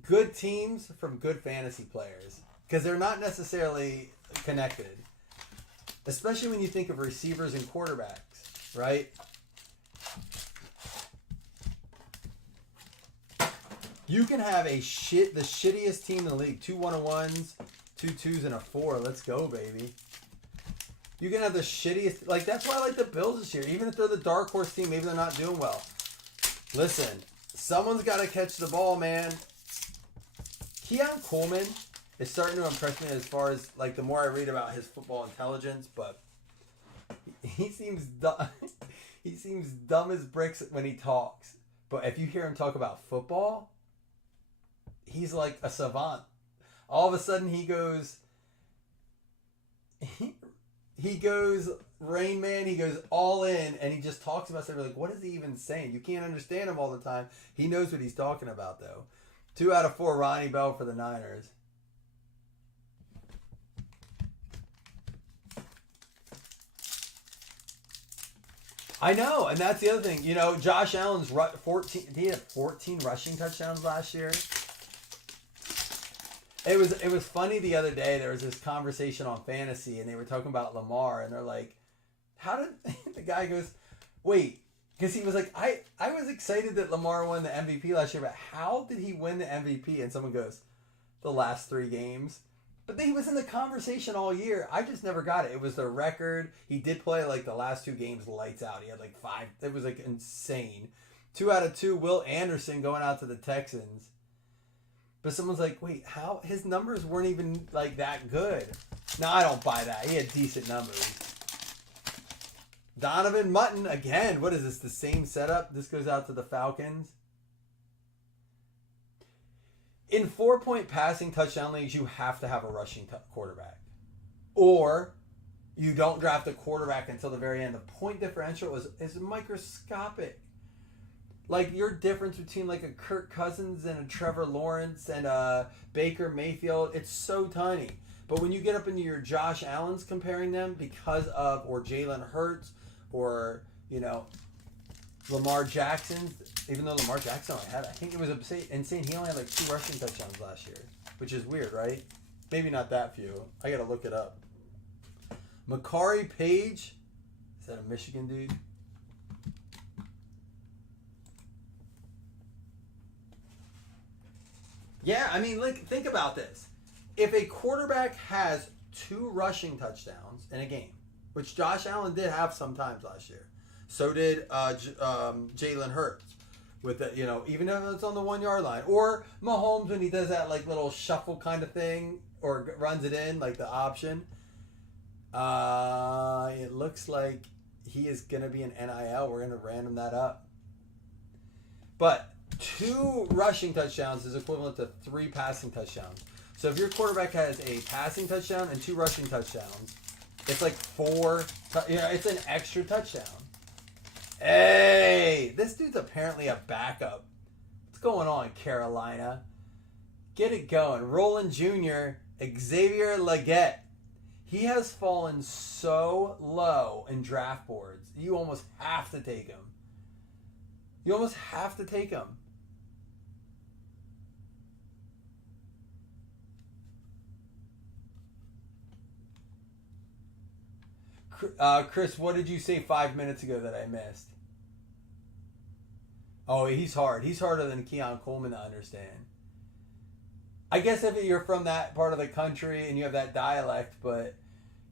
good teams from good fantasy players. Because they're not necessarily connected. Especially when you think of receivers and quarterbacks, right? You can have the shittiest team in the league. 2 1-1s, 2 2s, and a 4. Let's go, baby. You can have the shittiest... that's why I like the Bills this year. Even if they're the dark horse team, maybe they're not doing well. Listen, someone's got to catch the ball, man. Keon Coleman is starting to impress me as far as, the more I read about his football intelligence, but he seems dumb. He seems dumb as bricks when he talks. But if you hear him talk about football, he's like a savant. All of a sudden he goes... He goes Rain Man, he goes all in, and he just talks about something what is he even saying? You can't understand him all the time. He knows what he's talking about, though. 2 out of 4, Ronnie Bell for the Niners. I know, and that's the other thing. Josh Allen's 14. He had 14 rushing touchdowns last year. It was funny the other day. There was this conversation on fantasy, and they were talking about Lamar, and they're like, "How did?" The guy goes, "Wait," because he was like, "I was excited that Lamar won the MVP last year, but how did he win the MVP?" And someone goes, "The last 3 games." But he was in the conversation all year. I just never got it. It was the record. He did play like the last 2 games lights out. He had like 5. It was like insane. 2 out of 2. Will Anderson going out to the Texans. But someone's like, wait, how? His numbers weren't even like that good. No, I don't buy that. He had decent numbers. Donovan Mutton, again, what is this? The same setup? This goes out to the Falcons. In 4-point passing touchdown leagues, you have to have a rushing quarterback. Or you don't draft a quarterback until the very end. The point differential is microscopic. Like your difference between like a Kirk Cousins and a Trevor Lawrence and a Baker Mayfield, it's so tiny. But when you get up into your Josh Allens comparing them because of, or Jalen Hurts, or, you know, Lamar Jackson, even though Lamar Jackson only had, I think it was insane. He only had like 2 rushing touchdowns last year, which is weird, right? Maybe not that few. I got to look it up. Makari Page, is that a Michigan dude? Yeah, I mean, like, think about this. If a quarterback has 2 rushing touchdowns in a game, which Josh Allen did have sometimes last year, so did Jalen Hurts, with the, you know, even if it's on the 1-yard line, or Mahomes when he does that like little shuffle kind of thing, or runs it in like the option. It looks like he is gonna be an NIL. We're gonna random that up, but 2 rushing touchdowns is equivalent to 3 passing touchdowns. So if your quarterback has a passing touchdown and 2 rushing touchdowns, it's like 4. It's an extra touchdown. Hey, this dude's apparently a backup. What's going on, Carolina? Get it going. Roland Jr., Xavier Legette. He has fallen so low in draft boards. You almost have to take him. You almost have to take him. Chris, what did you say 5 minutes ago that I missed? Oh, he's hard. He's harder than Keon Coleman to understand. I guess if you're from that part of the country and you have that dialect, but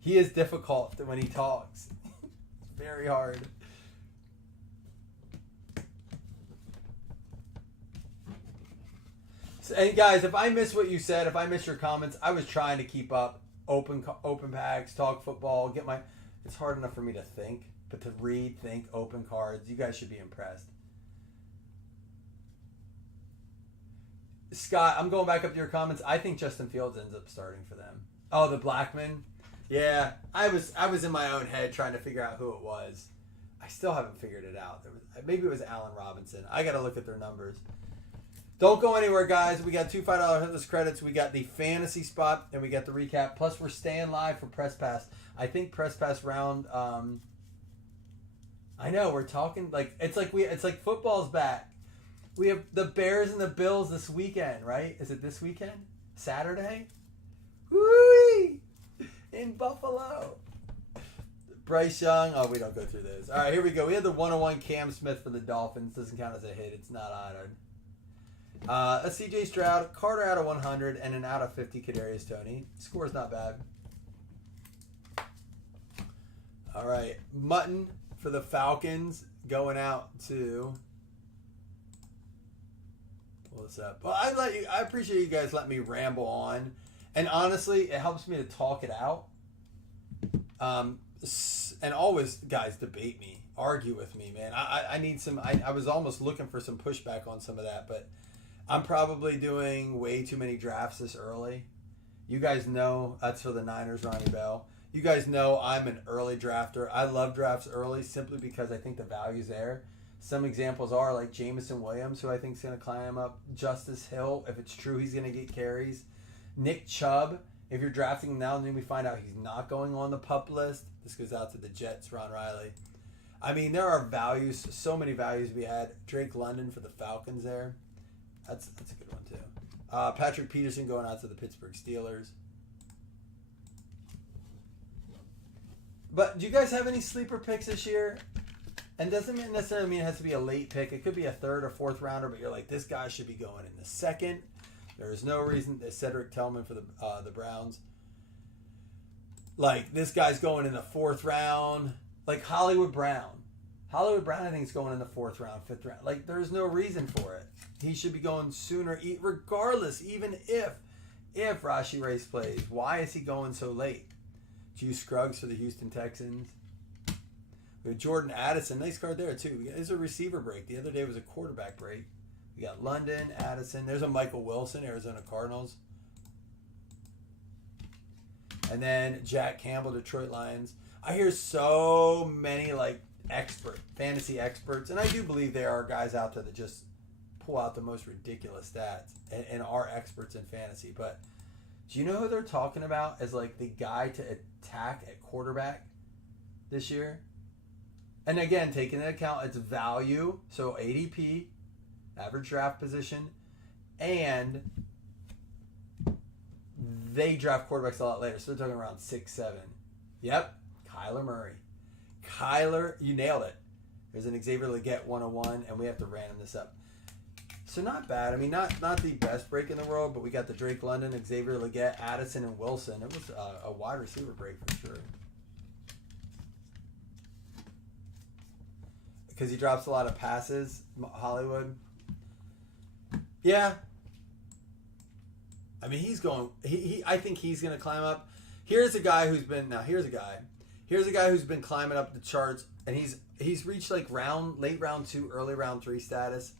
he is difficult when he talks. Very hard. And guys, if I miss what you said, if I miss your comments, I was trying to keep up. Open packs, talk football, get my... It's hard enough for me to think, but to read, think, open cards, you guys should be impressed. Scott, I'm going back up to your comments. I think Justin Fields ends up starting for them. Oh, the Blackman? Yeah, I was in my own head trying to figure out who it was. I still haven't figured it out. Maybe it was Allen Robinson. I got to look at their numbers. Don't go anywhere, guys. We got 2 $5 hitless credits. We got the fantasy spot, and we got the recap. Plus, we're staying live for Press Pass. I think Press Pass round. I know we're talking like it's like football's back. We have the Bears and the Bills this weekend, right? Is it this weekend? Saturday? Woo! In Buffalo. Bryce Young. Oh, we don't go through those. All right, here we go. We had the 101 Cam Smith for the Dolphins. Doesn't count as a hit. It's not honored. A CJ Stroud, Carter out of 100, and an out of 50 Kadarius Toney. Score's not bad. All right, Mutton for the Falcons going out to. What's up? Well, I appreciate you guys letting me ramble on, and honestly, it helps me to talk it out. And always, guys, debate me, argue with me, man. I need some. I was almost looking for some pushback on some of that, but. I'm probably doing way too many drafts this early. You guys know that's for the Niners, Ronnie Bell. You guys know I'm an early drafter. I love drafts early simply because I think the value's there. Some examples are like Jameson Williams, who I think is going to climb up. Justice Hill, if it's true, he's going to get carries. Nick Chubb, if you're drafting him now and then we find out he's not going on the PUP list. This goes out to the Jets, Ron Riley. I mean, there are values, so many values we had. Drake London for the Falcons there. That's a good one, too. Patrick Peterson going out to the Pittsburgh Steelers. But do you guys have any sleeper picks this year? And doesn't necessarily mean it has to be a late pick. It could be a 3rd or 4th rounder, but you're like, this guy should be going in the 2nd. There is no reason that Cedric Tillman for the Browns. Like, this guy's going in the 4th round. Like, Hollywood Brown. Hollywood Brown, I think, is going in the 4th round, 5th round. Like, there's no reason for it. He should be going sooner, regardless, even if Rashee Rice plays. Why is he going so late? Juice Scruggs for the Houston Texans. We have Jordan Addison. Nice card there, too. There's a receiver break. The other day was a quarterback break. We got London, Addison. There's a Michael Wilson, Arizona Cardinals. And then Jack Campbell, Detroit Lions. I hear so many, like, fantasy experts, and I do believe there are guys out there that just pull out the most ridiculous stats and are experts in fantasy. But do you know who they're talking about as, like, the guy to attack at quarterback this year? And again, taking into account its value, so ADP, average draft position, and they draft quarterbacks a lot later, so they're talking around 6, 7. Yep, Kyler Murray. Kyler, you nailed it. There's an Xavier Legette 101, and we have to random this up. So not bad. I mean, not the best break in the world, but we got the Drake London, Xavier Legette, Addison, and Wilson. It was a wide receiver break for sure. Because he drops a lot of passes, Hollywood. Yeah. I mean, he's going. I think he's going to climb up. Here's a guy who's been. Now, here's a guy who's been climbing up the charts, and he's reached like late round 2, early round 3 status.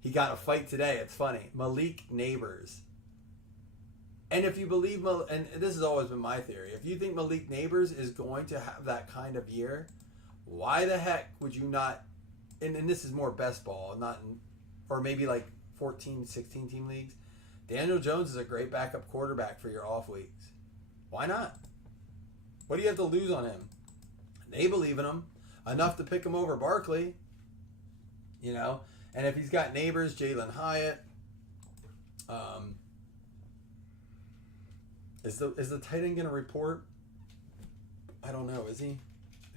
He got a fight today. It's funny. Malik Neighbors. And if you believe, and this has always been my theory, if you think Malik Neighbors is going to have that kind of year, why the heck would you not? And this is more best ball, or maybe like 14, 16 team leagues. Daniel Jones is a great backup quarterback for your off weeks. Why not? What do you have to lose on him? They believe in him enough to pick him over Barkley. You know, and if he's got Neighbors, Jalen Hyatt, is the tight end gonna report? I don't know. Is he?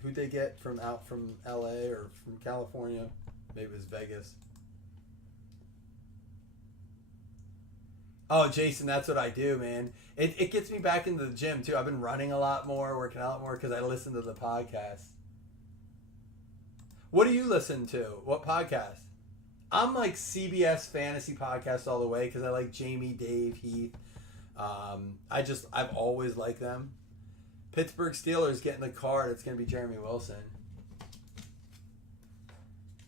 Who'd they get from LA or from California? Maybe it was Vegas. Oh, Jason, that's what I do, man. It gets me back into the gym, too. I've been running a lot more, working out more, because I listen to the podcast. What do you listen to? What podcast? I'm like CBS Fantasy Podcast all the way, because I like Jamie, Dave, Heath. I've always liked them. Pittsburgh Steelers getting the card. It's going to be Jeremy Wilson.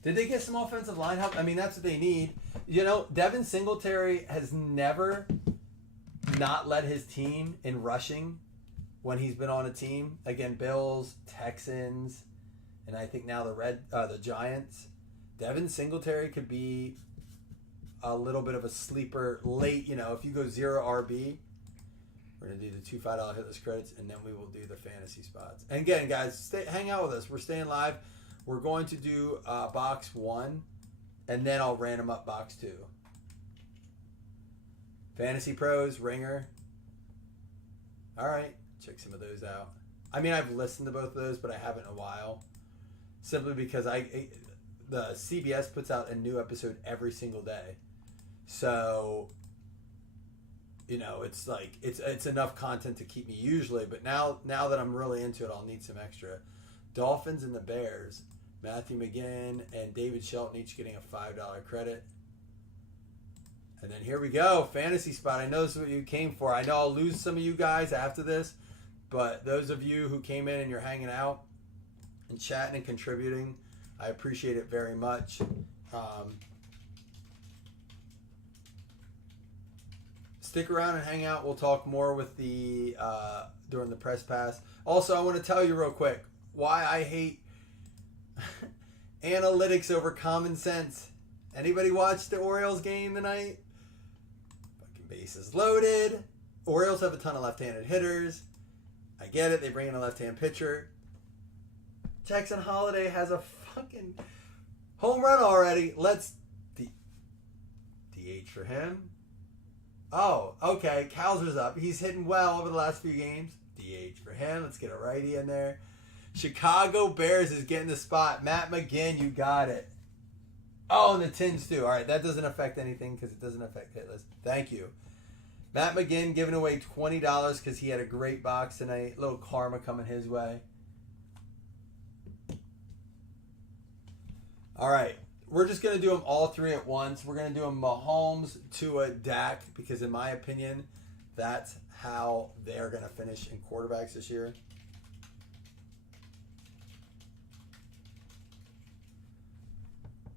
Did they get some offensive line help? I mean, that's what they need. You know, Devin Singletary has never not led his team in rushing when he's been on a team. Again, Bills, Texans, and I think now the Giants. Devin Singletary could be a little bit of a sleeper late. You know, if you go 0 RB, we're going to do the 2 $5 hitless credits, and then we will do the fantasy spots. And again, guys, hang out with us. We're staying live. We're going to do box 1, and then I'll random up box 2. Fantasy Pros, Ringer. All right, check some of those out. I mean, I've listened to both of those, but I haven't in a while. Simply because the CBS puts out a new episode every single day. So, you know, it's like it's enough content to keep me usually, but now that I'm really into it, I'll need some extra. Dolphins and the Bears. Matthew McGinn and David Shelton each getting a $5 credit. And then here we go, fantasy spot. I know this is what you came for. I know I'll lose some of you guys after this, but those of you who came in and you're hanging out and chatting and contributing, I appreciate it very much. Stick around and hang out. We'll talk more with the during the press pass. Also, I want to tell you real quick why I hate analytics over common sense. Anybody watch the Orioles game tonight? Fucking bases loaded. Orioles have a ton of left-handed hitters. I get it. They bring in a left-hand pitcher. Jackson Holiday has a fucking home run already. Let's DH for him. Oh, okay. Kowser's up. He's hitting well over the last few games. DH for him. Let's get a righty in there. Chicago Bears is getting the spot. Matt McGinn, you got it. Oh, and the tins too. All right, that doesn't affect anything because it doesn't affect hit list. Thank you. Matt McGinn giving away $20 because he had a great box tonight. A little karma coming his way. All right. We're just going to do them all three at once. We're going to do them Mahomes, Tua, Dak, because in my opinion, that's how they're going to finish in quarterbacks this year.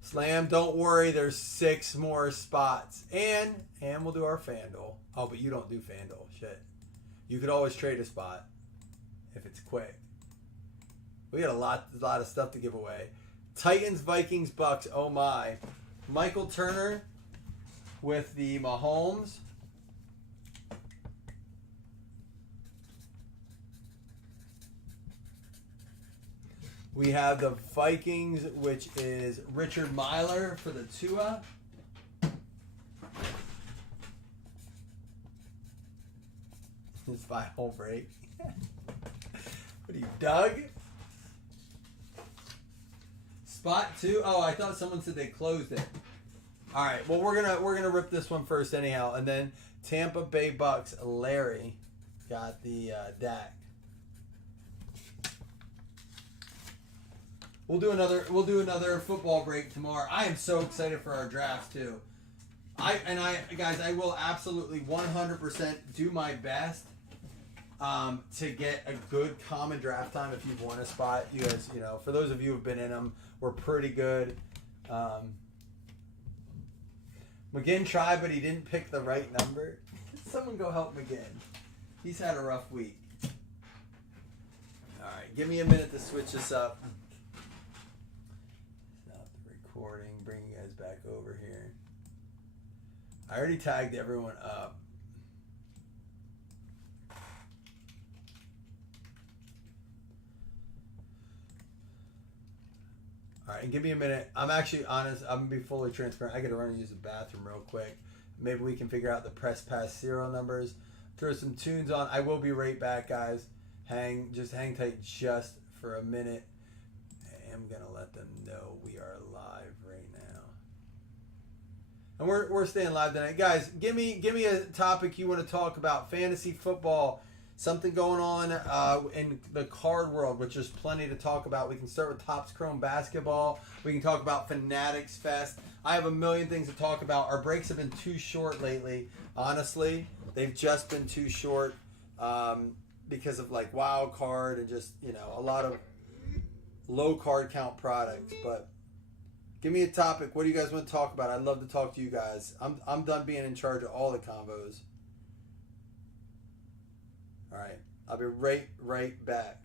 Slam, don't worry, there's 6 more spots. And we'll do our FanDuel. Oh, but you don't do FanDuel. Shit. You could always trade a spot if it's quick. We got a lot of stuff to give away. Titans, Vikings, Bucks. Oh my. Michael Turner with the Mahomes. We have the Vikings, which is Richard Myler for the Tua. This 5-hole break. What are you, Doug? Spot 2. Oh, I thought someone said they closed it. All right. Well, we're gonna rip this one first anyhow, and then Tampa Bay Bucks. Larry got the Dak. We'll do another football break tomorrow. I am so excited for our drafts too. Guys, I will absolutely 100% do my best to get a good common draft time. If you've won a spot, you guys, for those of you who've been in them, we're pretty good. McGinn tried, but he didn't pick the right number. Someone go help McGinn. He's had a rough week. All right, give me a minute to switch this up. Recording, bring you guys back over here. I already tagged everyone up. All right, and give me a minute. I'm actually honest. I'm gonna be fully transparent. I gotta run and use the bathroom real quick. Maybe we can figure out the press pass serial numbers. Throw some tunes on. I will be right back, guys. Hang tight just for a minute. I'm gonna let them know we are live right now, and we're staying live tonight, guys. Give me a topic you want to talk about. Fantasy football, something going on in the card world, which is plenty to talk about. We can start with Topps Chrome basketball. We can talk about Fanatics Fest. I have a million things to talk about. Our breaks have been too short lately. Honestly, they've just been too short because of like wild card and just a lot of low card count products. But give me a topic. What do you guys want to talk about? I'd love to talk to you guys. I'm done being in charge of all the combos. All right, I'll be right back.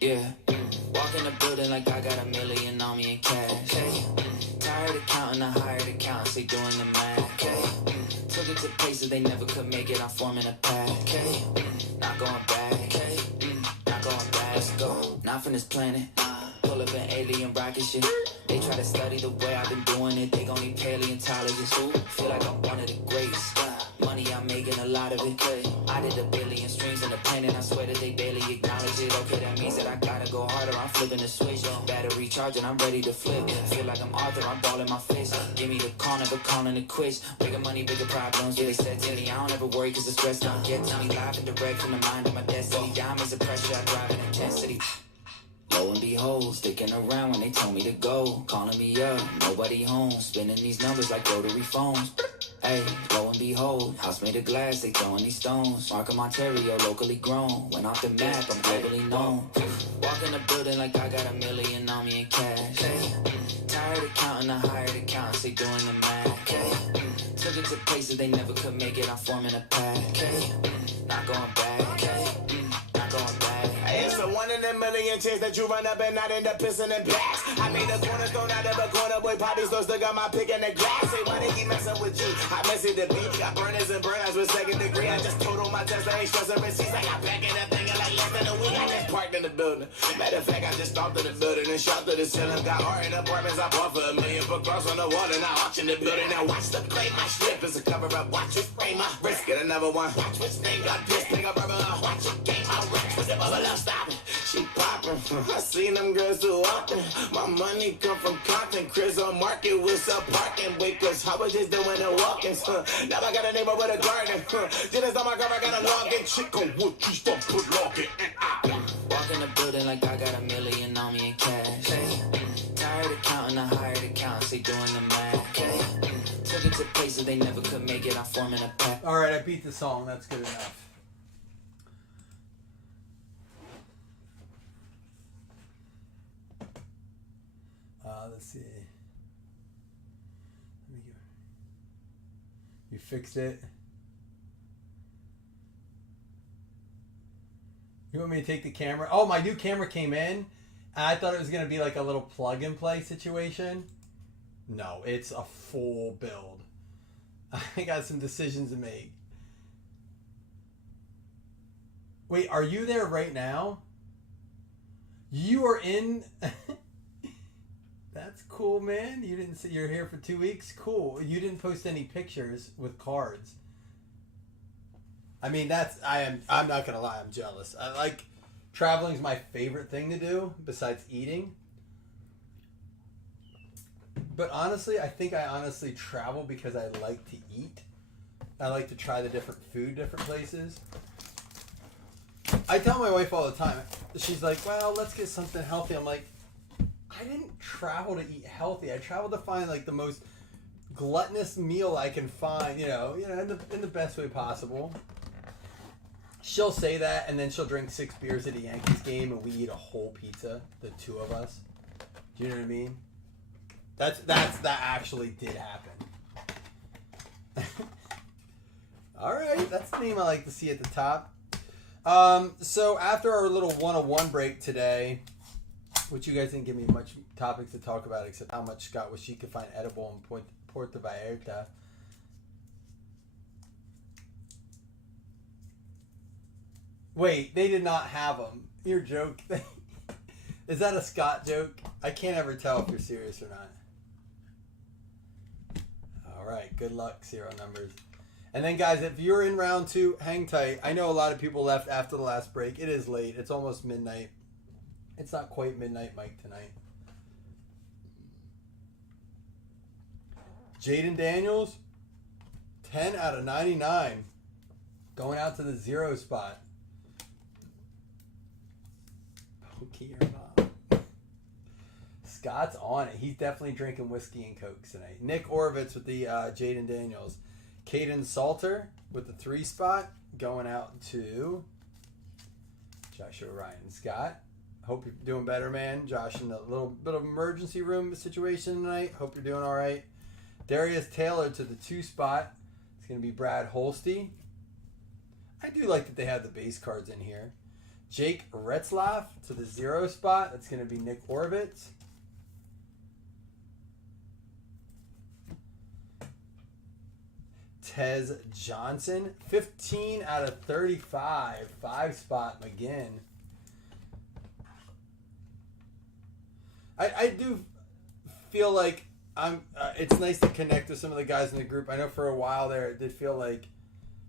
Yeah, walk in the building like I got $1 million on me in cash. Hey, tired of counting, I hired accountants, they doing the math. Okay, took it to places they never could make it. I'm forming a path. Okay, not going back. Okay, not going back. Let's go. Not from this planet. Pull up an alien rocket shit. They try to study the way I've been doing it. They gon' need paleontologists. Who feel like I'm one of the greats. Money, I'm making a lot of it. I did 1 billion streams in the pen, and I swear that they barely acknowledge it. Okay, that means that I gotta go harder. I'm flipping the switch. Battery charging, I'm ready to flip. Feel like I'm Arthur, I'm balling my fist. Give me the call, never calling it quits. Bigger money, bigger problems. Yeah, they said to me, I don't ever worry, cause the stress don't get to me. Live and direct from the mind of my destiny. Diamonds of pressure, I drive in intensity. Lo and behold, sticking around when they told me to go. Calling me up, nobody home. Spinning these numbers like rotary phones. Hey, lo and behold, house made of glass, they throwing these stones. Markham, Ontario, locally grown. Went off the map, I'm globally known. Walk in the building like I got $1 million on me in cash. Hey, tired of counting, I hired accountants, they doing the math. Okay, took it to places they never could make it. I'm forming a path. Okay, not going back. Okay, not going back. It's the 1 in a million chance that you run up and not end up pissing in blacks. I made a cornerstone out of a corner boy, Poppy still still got my pick in the glass. Say why they keep messing with you? I mess it the beat, got burners and burnouts with 2nd degree. I just told on my test, I ain't stressing receipts. I got back in that thing in like less than a week. I just parked parked in the building. Matter of fact, I just stopped in the building and shot to the ceiling. Got hard apartments, I bought for $1 million for cross on the water. Now auction the building. Now watch the play. My strip is a cover up. Watch it spray my wrist. Get another one. Watch which name got pissed. Pick up rubber. Watch it game. My wrist with the bubble up. Stop it. She poppin'. I seen them girls too often. My money come from Compton. Chris on market with some parking. Because I was just doing the walking. Now I got a neighbor with a garden. Just on my car, I got a login. Chick on wood. You stop put login. Walk in the building like I got $1 million on me in cash. Hey, tired of counting, I hired accountants, they doing the math. Hey, took it to places they never could make it. I'm forming a pack. All right, I beat the song. That's good enough. Let's see. Let me go. You fixed it. You want me to take the camera? Oh, my new camera came in. And I thought it was going to be like a little plug and play situation. No, it's a full build. I got some decisions to make. Wait, are you there right now? You are in... That's cool, man. You didn't say you're here for 2 weeks? Cool. You didn't post any pictures with cards. I mean, I'm not gonna lie, I'm jealous. I like traveling's my favorite thing to do besides eating. But honestly, I think I honestly travel because I like to eat. I like to try the different food, different places. I tell my wife all the time. She's like, "Well, let's get something healthy." I'm like, I didn't travel to eat healthy. I traveled to find like the most gluttonous meal I can find, you know, in the best way possible. She'll say that, and then she'll drink 6 beers at a Yankees game, and we eat a whole pizza, the two of us. Do you know what I mean? That actually did happen. All right, that's the name I like to see at the top. So after our little 101 break today, which you guys didn't give me much topics to talk about except how much Scott wished he could find edible in Puerto Vallarta. Wait, they did not have them. Your joke. Is that a Scott joke? I can't ever tell if you're serious or not. All right, good luck, zero numbers. And then, guys, if you're in round 2, hang tight. I know a lot of people left after the last break. It is late. It's almost midnight. It's not quite midnight, Mike, tonight. Jaden Daniels, 10 out of 99. Going out to the 0 spot. Pokey or not? Scott's on it. He's definitely drinking whiskey and Cokes tonight. Nick Orovitz with the Jaden Daniels. Caden Salter with the 3 spot. Going out to Joshua Ryan. Scott, hope you're doing better, man. Josh in a little bit of emergency room situation tonight. Hope you're doing all right. Darius Taylor to the 2 spot. It's going to be Brad Holste. I do like that they have the base cards in here. Jake Retzlaff to the 0 spot. That's going to be Nick Orovitz. Tez Johnson, 15 out of 35. 5 spot McGinn. I do feel like it's nice to connect with some of the guys in the group. I know for a while there it did feel like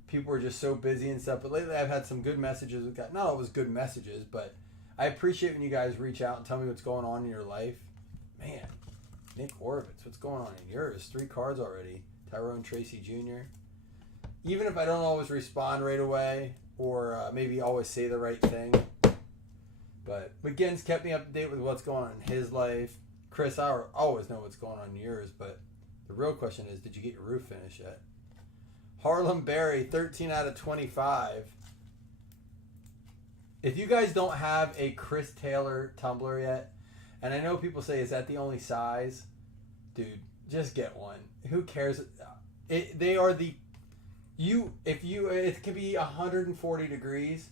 people were just so busy and stuff, but lately I've had some good messages. Not always good messages, but I appreciate when you guys reach out and tell me what's going on in your life. Man, Nick Orovitz, what's going on in yours? 3 cards already. Tyrone Tracy Jr. Even if I don't always respond right away or maybe always say the right thing, but McGinn's kept me up to date with what's going on in his life. Chris, I always know what's going on in yours, but the real question is, did you get your roof finished yet? Harlem Berry, 13 out of 25. If you guys don't have a Chris Taylor tumbler yet, and I know people say, is that the only size? Dude, just get one. Who cares? It can be 140 degrees.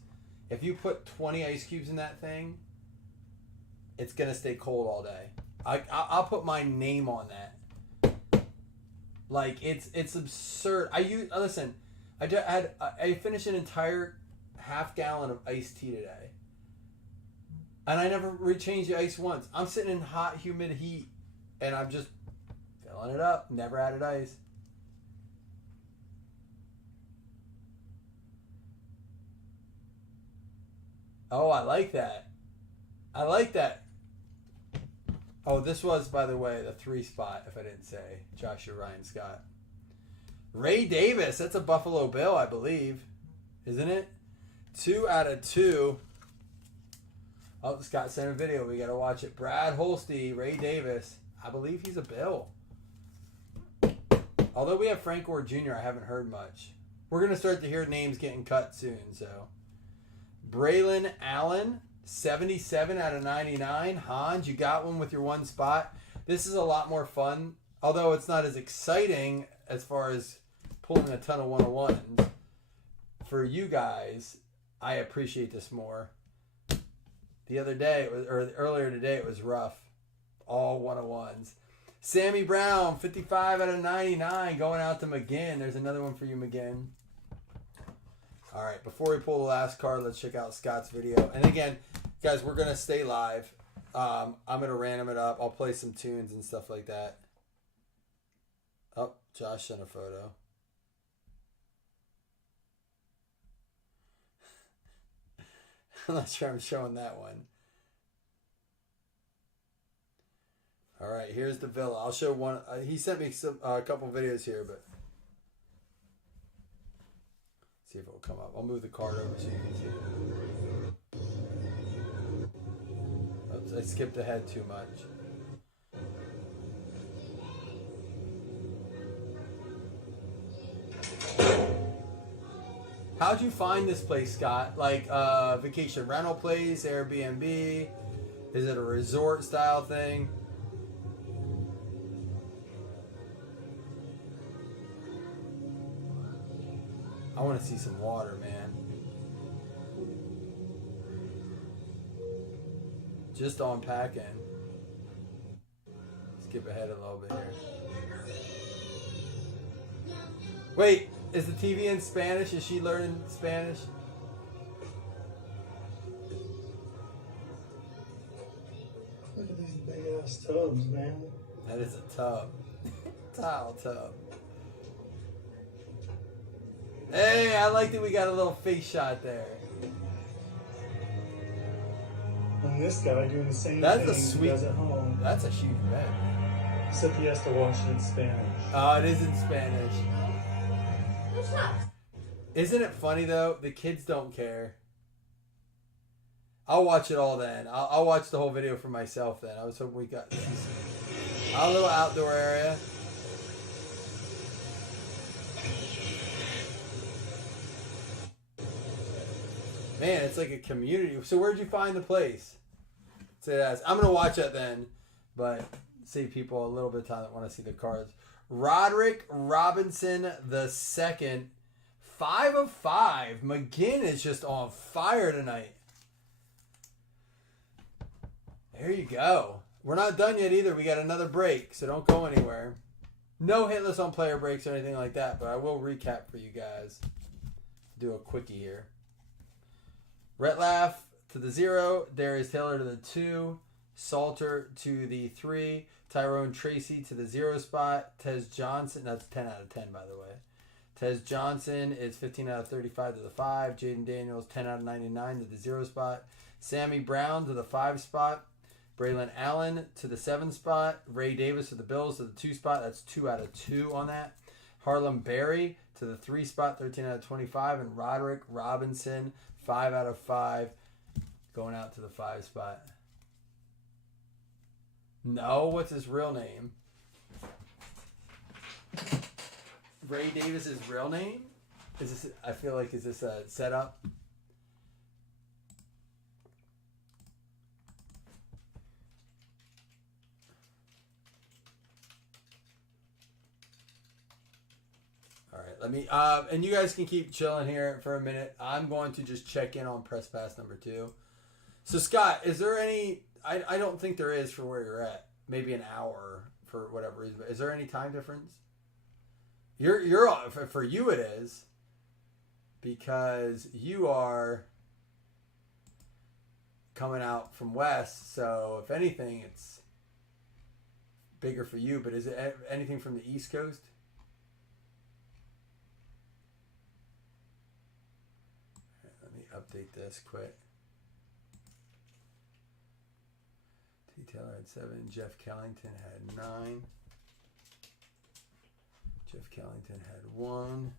If you put 20 ice cubes in that thing, it's going to stay cold all day. I'll put my name on that. Like, it's absurd. I finished an entire half gallon of iced tea today. And I never rechanged the ice once. I'm sitting in hot, humid heat, and I'm just filling it up. Never added ice. Oh, I like that. I like that. Oh, this was, by the way, the 3 spot, if I didn't say. Joshua Ryan Scott. Ray Davis. That's a Buffalo Bill, I believe. Isn't it? 2 out of 2. Oh, Scott sent a video. We got to watch it. Brad Holste, Ray Davis. I believe he's a Bill. Although we have Frank Gore Jr., I haven't heard much. We're going to start to hear names getting cut soon, so. Braylon Allen, 77 out of 99. Hans, you got one with your 1 spot. This is a lot more fun, although it's not as exciting as far as pulling a ton of 101s. For you guys, I appreciate this more. The other day, or earlier today, it was rough. All 101s. Sammy Brown, 55 out of 99, going out to McGinn. There's another one for you, McGinn. All right, before we pull the last card, let's check out Scott's video. And again, guys, we're going to stay live. I'm going to random it up. I'll play some tunes and stuff like that. Oh, Josh sent a photo. I'm not sure I'm showing that one. All right, here's the villa. I'll show one. He sent me a couple videos here, but see if it will come up. I'll move the card over so you can see it. Oops, I skipped ahead too much. How'd you find this place, Scott? Like vacation rental place, Airbnb? Is it a resort style thing? I want to see some water, man. Just unpacking. Skip ahead a little bit here. Wait, is the TV in Spanish? Is she learning Spanish? Look at these big ass tubs, man. That is a tub. Tile tub. Hey, I like that we got a little face shot there. And this guy doing the same That's a thing sweet. he does at home, That's a huge bed. except he has to watch it in Spanish. Oh, it is in Spanish. Isn't it funny though? The kids don't care. I'll watch it all then. I'll watch the whole video for myself then. I was hoping we got a little outdoor area. Man, it's like a community. So where'd you find the place? Say that. I'm gonna watch it then, but save people a little bit of time that want to see the cards. Roderick Robinson II, 5 of 5. McGinn is just on fire tonight. There you go. We're not done yet either. We got another break, so don't go anywhere. No hit list on player breaks or anything like that, but I will recap for you guys. Do a quickie here. Retlaff to the 0. Darius Taylor to the 2. Salter to the 3. Tyrone Tracy to the 0 spot. Tez Johnson, that's 10 out of 10 by the way. Tez Johnson is 15 out of 35 to the 5. Jaden Daniels 10 out of 99 to the 0 spot. Sammy Brown to the 5 spot. Braylon Allen to the 7 spot. Ray Davis to the Bills to the 2 spot. That's 2 out of 2 on that. Harlem Berry to the 3 spot, 13 out of 25. And Roderick Robinson, 5 out of 5, going out to the 5 spot. No, what's his real name? Ray Davis's real name? Is this? I feel like, is this a setup? All right, let me. And you guys can keep chilling here for a minute. I'm going to just check in on press pass number 2. So Scott, is there any? I don't think there is for where you're at. Maybe an hour for whatever reason. But is there any time difference? You're for you it is, because you are coming out from west. So if anything, it's bigger for you. But is it anything from the East Coast? Let me update this quick. T. Taylor had 7. Jeff Kellington had 9. Jeff Kellington had 1.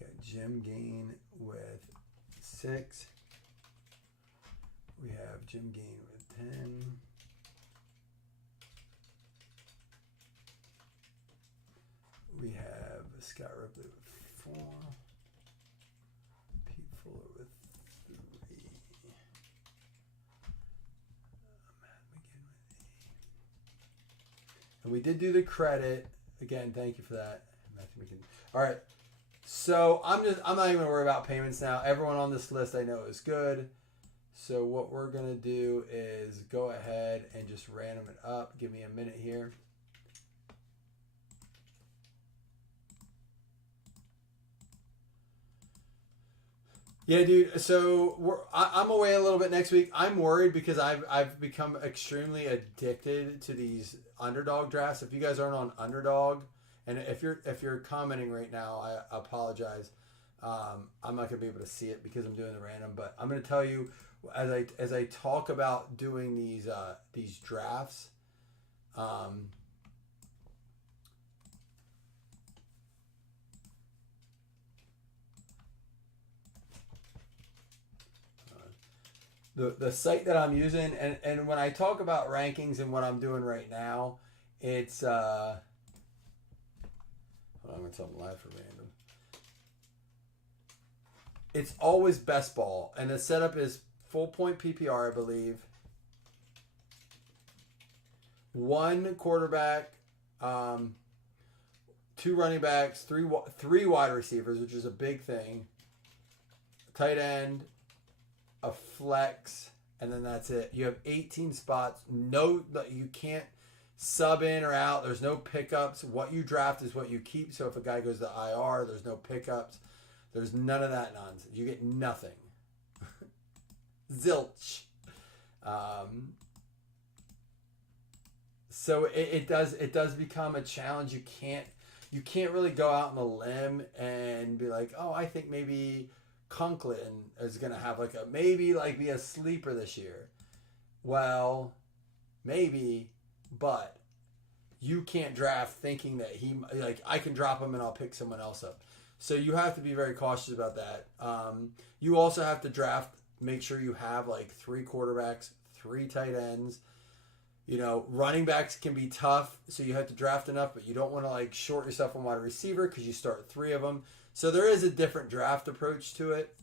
We got Jim Gain with 6. We have Jim Gain with 10. We have Scott Ripley with 4. Pete Fuller with 3. Matt McGinn with 8. And we did do the credit. Again, thank you for that. Matthew McGinn. All right. So I'm not even gonna worry about payments now. Everyone on this list I know is good. So what we're gonna do is go ahead and just random it up. Give me a minute here. Yeah, dude. So I'm away a little bit next week. I'm worried because I've become extremely addicted to these underdog drafts. If you guys aren't on underdog, and if you're commenting right now, I apologize. I'm not gonna be able to see it because I'm doing the random. But I'm gonna tell you as I talk about doing these drafts. The site that I'm using, and when I talk about rankings and what I'm doing right now, it's hold on, I'm gonna tell them live for random. It's always best ball, and the setup is full point PPR, I believe. 1 quarterback, 2 running backs, three wide receivers, which is a big thing. Tight end, a flex, and then that's it. You have 18 spots. No, you can't sub in or out. There's no pickups. What you draft is what you keep. So if a guy goes to IR, there's no pickups. There's none of that nonsense. You get nothing. Zilch. So it does become a challenge. You can't really go out on a limb and be like, oh, I think maybe Conklin is going to have be a sleeper this year. Well, maybe, but you can't draft thinking that I can drop him and I'll pick someone else up. So you have to be very cautious about that. You also have to draft, make sure you have 3 quarterbacks, 3 tight ends. Running backs can be tough, so you have to draft enough, but you don't want to short yourself on wide receiver because you start 3 of them. So there is a different draft approach to it.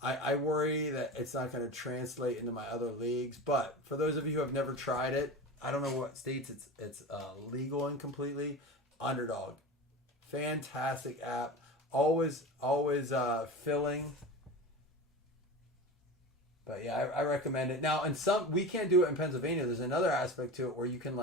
I worry that it's not going to translate into my other leagues. But for those of you who have never tried it, I don't know what states it's legal in completely. Underdog. Fantastic app. Always filling. But yeah, I recommend it. Now, we can't do it in Pennsylvania. There's another aspect to it where you can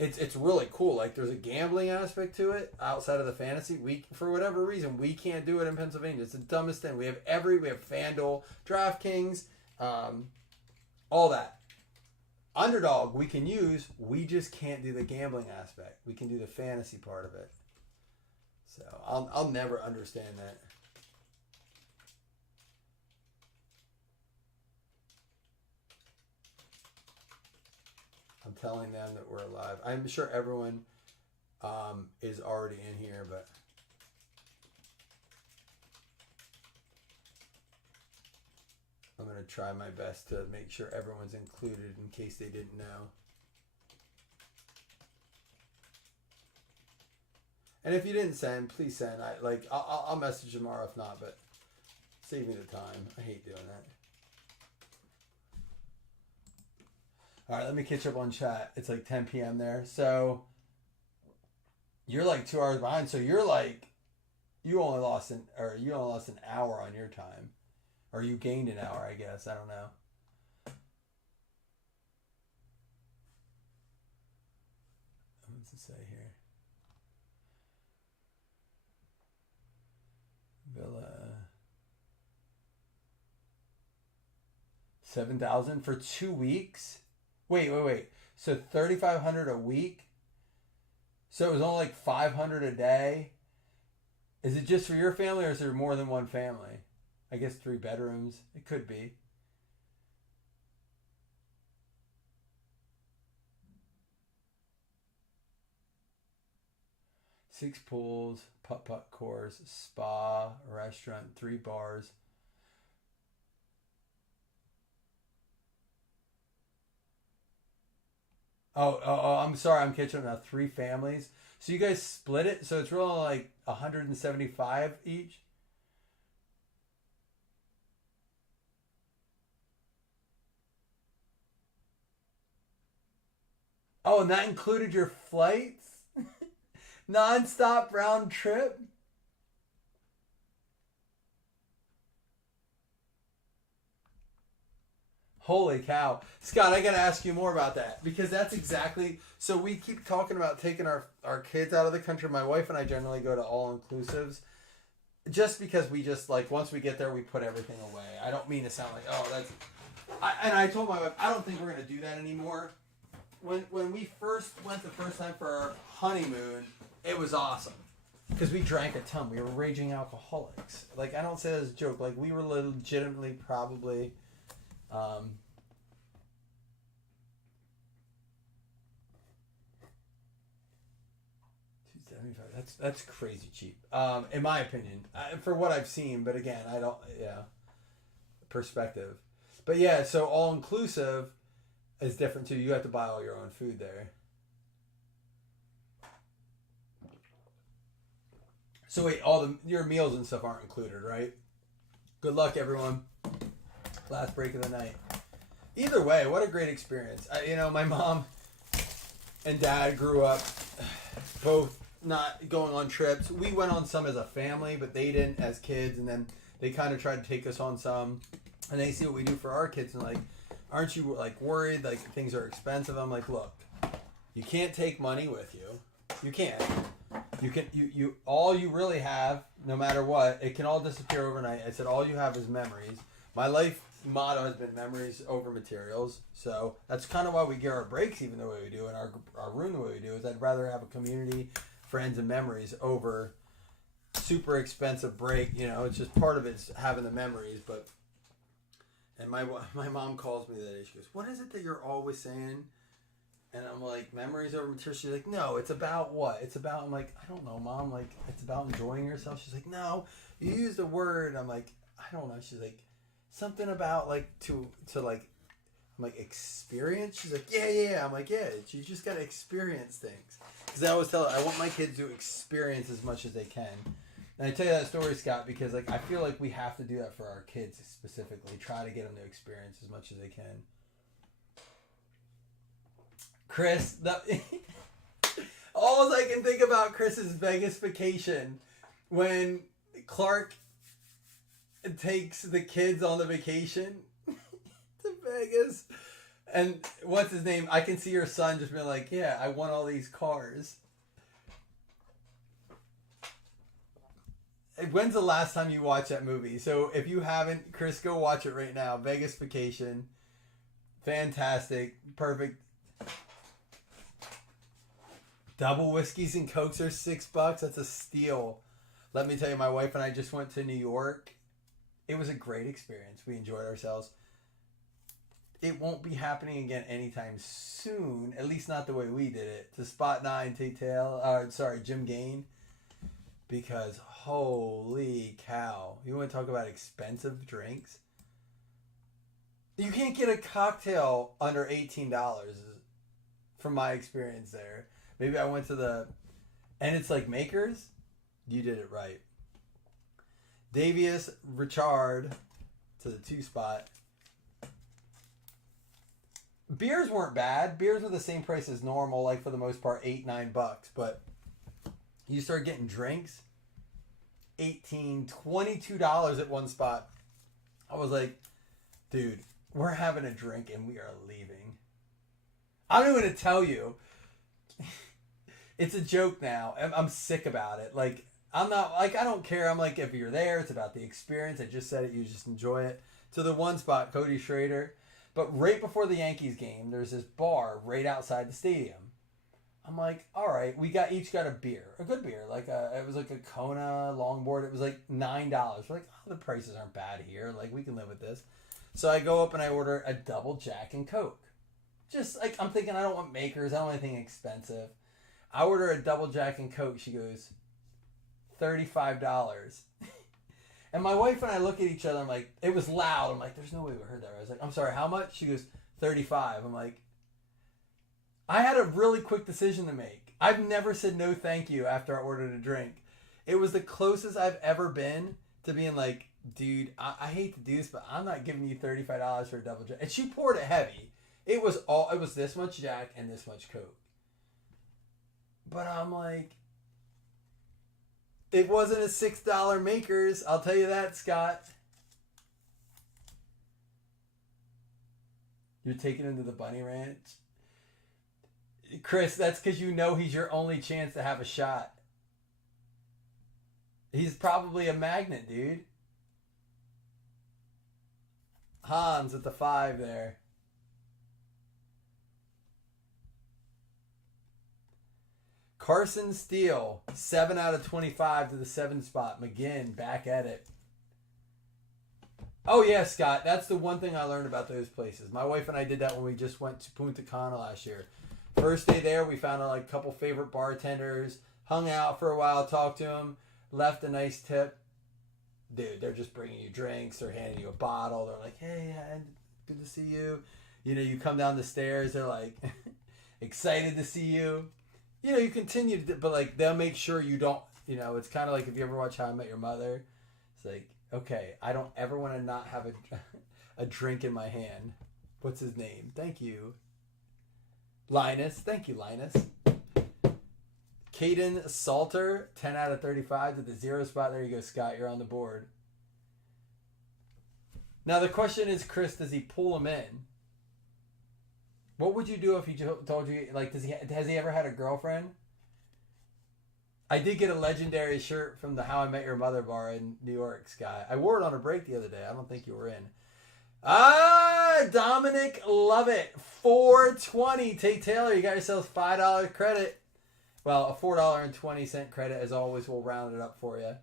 it's really cool. There's a gambling aspect to it outside of the fantasy. For whatever reason, we can't do it in Pennsylvania. It's the dumbest thing. We have FanDuel, DraftKings, all that. Underdog we can use. We just can't do the gambling aspect. We can do the fantasy part of it. So I'll never understand that. I'm telling them that we're alive. I'm sure everyone is already in here, but I'm going to try my best to make sure everyone's included in case they didn't know. And if you didn't send, please send. I'll message tomorrow if not, but save me the time. I hate doing that. All right, let me catch up on chat. It's 10 p.m. there. So you're 2 hours behind. So you're you only lost an hour on your time. Or you gained an hour, I guess. I don't know. What's it say here? Villa. 7,000 for 2 weeks. Wait. So 3,500 a week. So it was only like 500 a day. Is it just for your family, or is there more than one family? I guess 3 bedrooms. It could be. Six pools, putt-putt course, spa, restaurant, 3 bars. Oh, I'm sorry. I'm catching up now. 3 families. So you guys split it. So it's really like 175 each. Oh, and that included your flights? Non-stop round trip? Holy cow. Scott, I got to ask you more about that, because that's exactly... So we keep talking about taking our kids out of the country. My wife and I generally go to all-inclusives just because we just, like, once we get there, we put everything away. I don't mean to sound like, oh, that's... And I told my wife, I don't think we're going to do that anymore. When we first went the first time for our honeymoon, it was awesome. Because we drank a ton. We were raging alcoholics. Like, I don't say that as a joke. Like, we were legitimately probably... 275. That's crazy cheap. In my opinion, for what I've seen. But again, I don't. Yeah, perspective. But yeah, so all inclusive is different too. You have to buy all your own food there. So wait, your meals and stuff aren't included, right? Good luck, everyone. Last break of the night. Either way, what a great experience. My mom and dad grew up both not going on trips. We went on some as a family, but they didn't as kids. And then they kind of tried to take us on some. And they see what we do for our kids and like, aren't you like worried? Like things are expensive. I'm like, look, you can't take money with you. You can't. You all you really have, no matter what, it can all disappear overnight. I said all you have is memories. My life motto has been memories over materials. So that's kind of why we get our breaks even the way we do and our room the way we do is I'd rather have a community, friends, and memories over super expensive break. It's just part of it's having the memories. And my mom calls me that day. She goes, "What is it that you're always saying?" And I'm like, memories over materials. She's like, "No, it's about what? It's about," I'm like, "I don't know, Mom. Like, it's about enjoying yourself." She's like, "No, you used a word." I'm like, "I don't know." She's like, "Something about like to like," I'm like, "Experience?" She's like, yeah. I'm like, "Yeah, you just got to experience things." Because I always tell her, I want my kids to experience as much as they can. And I tell you that story, Scott, because like I feel like we have to do that for our kids specifically. Try to get them to experience as much as they can. Chris, all I can think about Chris is Vegas vacation. When Clark takes the kids on the vacation to Vegas. And what's his name? I can see your son just being like, "Yeah, I want all these cars." When's the last time you watched that movie? So if you haven't, Chris, go watch it right now. Vegas Vacation. Fantastic. Perfect. Double whiskeys and Cokes are $6. That's a steal. Let me tell you, my wife and I just went to New York. It was a great experience. We enjoyed ourselves. It won't be happening again anytime soon. At least not the way we did it. To Spot 9, Jim Gane. Because holy cow. You want to talk about expensive drinks? You can't get a cocktail under $18 from my experience there. Maybe I went to and it's like Makers. You did it right. Davies Richard to the 2 spot. Beers weren't bad. Beers were the same price as normal, like for the most part, $8-9. But you start getting drinks, $18, $22 at one spot. I was like, dude, we're having a drink and we are leaving. I'm not going to tell you. It's a joke now. I'm sick about it. Like, I'm not, like, I don't care. I'm like, if you're there, it's about the experience. I just said it. You just enjoy it. to the one spot, Cody Schrader. But right before the Yankees game, there's this bar right outside the stadium. I'm like, all right, we each got a beer, a good beer, it was like a Kona longboard. It was like $9. We're like, oh, the prices aren't bad here. Like, we can live with this. So I go up and I order a double Jack and Coke. Just like, I'm thinking, I don't want makers. I don't want anything expensive. I order a double Jack and Coke. She goes, $35. And my wife and I look at each other. I'm like, it was loud. I'm like, there's no way we heard that. I was like, I'm sorry, how much? She goes, 35. I'm like, I had a really quick decision to make. I've never said no thank you after I ordered a drink. It was the closest I've ever been to being like, dude, I hate to do this, but I'm not giving you $35 for a double Jack. And she poured it heavy. It was this much Jack and this much Coke. But I'm like, it wasn't a $6 makers. I'll tell you that, Scott. You're taking him to the Bunny Ranch? Chris, that's because you know he's your only chance to have a shot. He's probably a magnet, dude. Hans at the 5 there. Carson Steele, 7 out of 25 to the 7 spot. McGinn back at it. Oh yeah, Scott, that's the one thing I learned about those places. My wife and I did that when we just went to Punta Cana last year. First day there, we found a couple favorite bartenders, hung out for a while, talked to them, left a nice tip. Dude, they're just bringing you drinks. They're handing you a bottle. They're like, hey, good to see you. You know, you come down the stairs. They're like, excited to see you. You know, you continue to, but they'll make sure you don't, it's kind of like if you ever watch How I Met Your Mother. It's like, okay, I don't ever want to not have a drink in my hand. What's his name? Thank you. Linus. Thank you, Linus. Caden Salter, 10 out of 35 to the 0 spot. There you go, Scott. You're on the board. Now, the question is, Chris, does he pull him in? What would you do if he told you, has he ever had a girlfriend? I did get a legendary shirt from the How I Met Your Mother bar in New York, Scott. I wore it on a break the other day. I don't think you were in. Dominic Lovett, 420. Tate Taylor, you got yourself $5 credit. Well, a $4.20 credit, as always, will round it up for you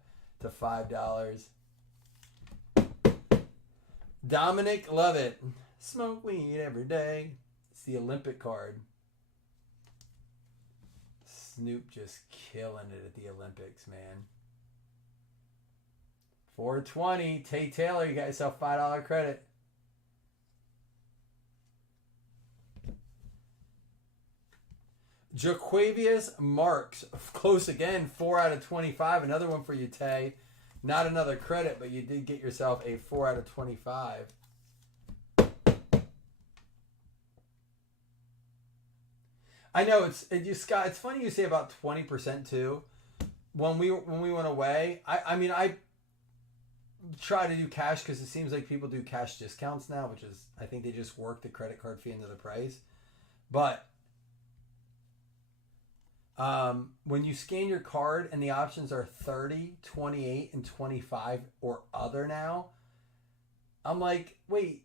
to $5. Dominic Lovett, smoke weed every day. It's the Olympic card. Snoop just killing it at the Olympics, man. 420. Tate Taylor, you got yourself $5 credit. Jaquavius Marks, close again, 4 out of 25. Another one for you, Tay. Not another credit, but you did get yourself a 4 out of 25. I know Scott. It's funny you say about 20% too. When we went away, I try to do cash because it seems like people do cash discounts now, which is, I think they just work the credit card fee into the price. But when you scan your card and the options are 30, 28, and 25 or other now, I'm like, wait,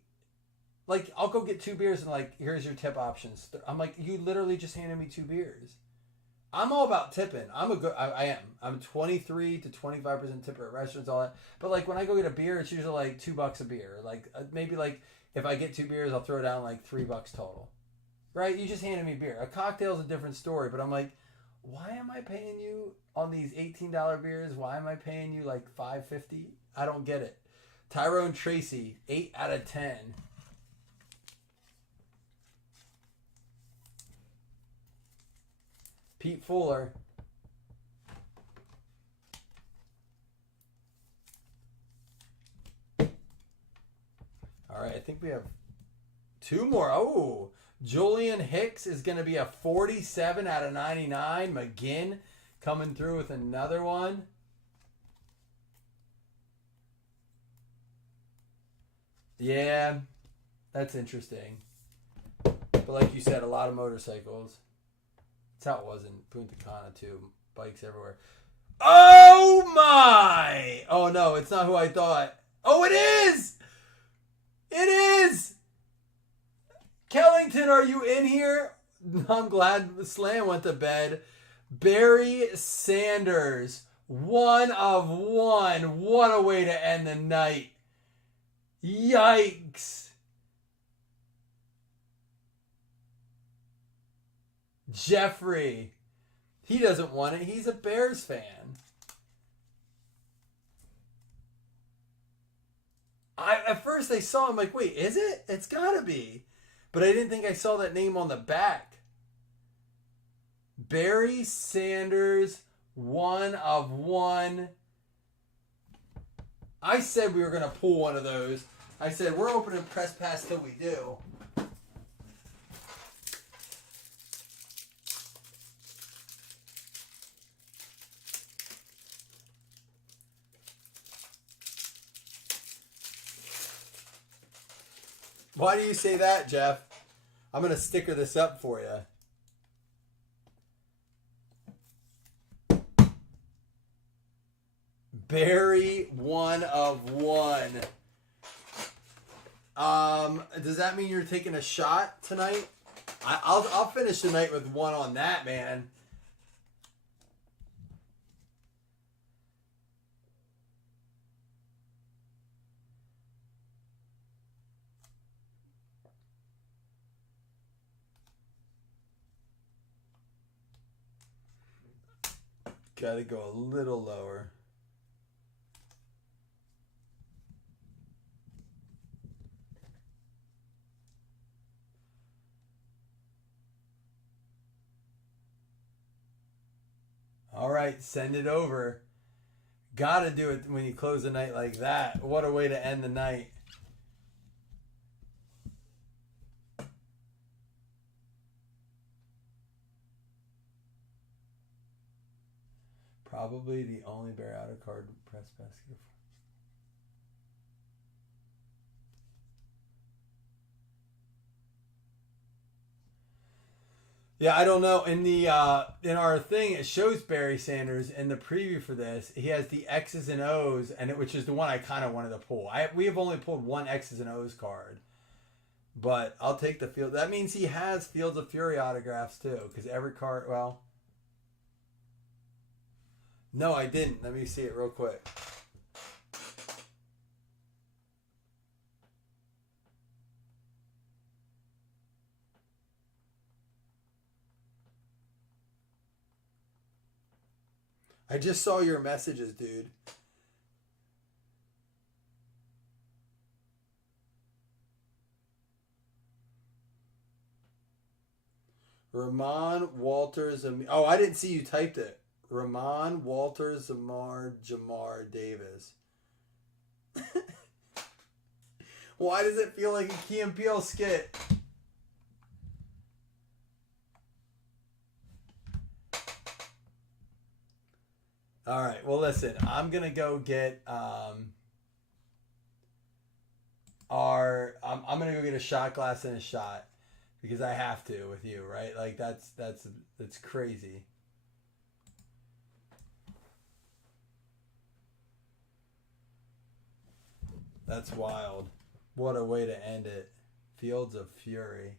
I'll go get 2 beers and here's your tip options. I'm like, you literally just handed me 2 beers. I'm all about tipping. I am. I'm 23 to 25% tipper at restaurants, all that. But when I go get a beer, it's usually $2 a beer. Maybe if I get 2 beers, I'll throw down $3 total. Right? You just handed me beer. A cocktail's a different story, but I'm like, why am I paying you on these $18 beers? Why am I paying you $5.50? I don't get it. Tyrone Tracy, 8 out of 10. Pete Fuller. All right, I think we have 2 more. Oh, Julian Hicks is going to be a 47 out of 99. McGinn coming through with another one. Yeah, that's interesting. But like you said, a lot of motorcycles. That's how it was in Punta Cana too. Bikes everywhere. Oh my! Oh no, it's not who I thought. Oh, it is! Bennington, are you in here? I'm glad Slam went to bed. Barry Sanders, 1 of 1. What a way to end the night. Yikes. Jeffrey, he doesn't want it. He's a Bears fan. At first I saw him like, wait, is it? It's gotta be. But I didn't think I saw that name on the back. Barry Sanders, 1 of 1. I said we were going to pull one of those. I said, we're opening Press Pass till we do. Why do you say that, Jeff? I'm going to sticker this up for you. Barry, 1 of 1. Does that mean you're taking a shot tonight? I'll finish the night with 1 on that, man. Gotta go a little lower. All right, send it over. Gotta do it when you close a night like that. What a way to end the night. Probably the only Bear Outer card press basket. Yeah, I don't know. In the in our thing, it shows Barry Sanders in the preview for this. He has the X's and O's, which is the one I kind of wanted to pull. We have only pulled one X's and O's card, but I'll take the field. That means he has Fields of Fury autographs too, because every card. Well, no, I didn't. Let me see it real quick. I just saw your messages, dude. Ramon Walters. Oh, I didn't see you typed it. Ramon Walters Jamar Davis. Why does it feel like a Key and Peele skit? All right. Well, listen. I'm gonna go get I'm gonna go get a shot glass and a shot because I have to with you, right? Like that's crazy. That's wild. What a way to end it. Fields of Fury.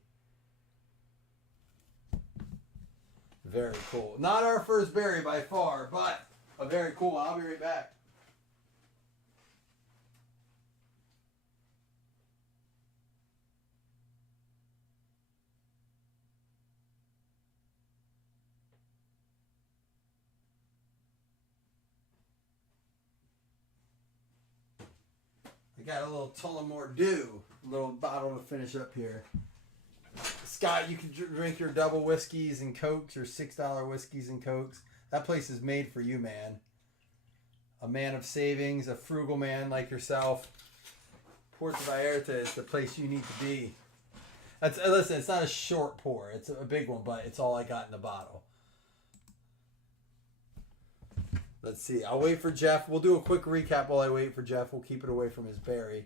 Very cool. Not our first Barry by far, but a very cool one. I'll be right back. I got a little Tullamore Dew, a little bottle to finish up here. Scott, you can drink your double whiskeys and cokes, your $6 whiskeys and cokes. That place is made for you, man. A man of savings, a frugal man like yourself. Puerto Vallarta is the place you need to be. Listen, it's not a short pour. It's a big one, but it's all I got in the bottle. Let's see. I'll wait for Jeff. We'll do a quick recap while I wait for Jeff. We'll keep it away from his berry.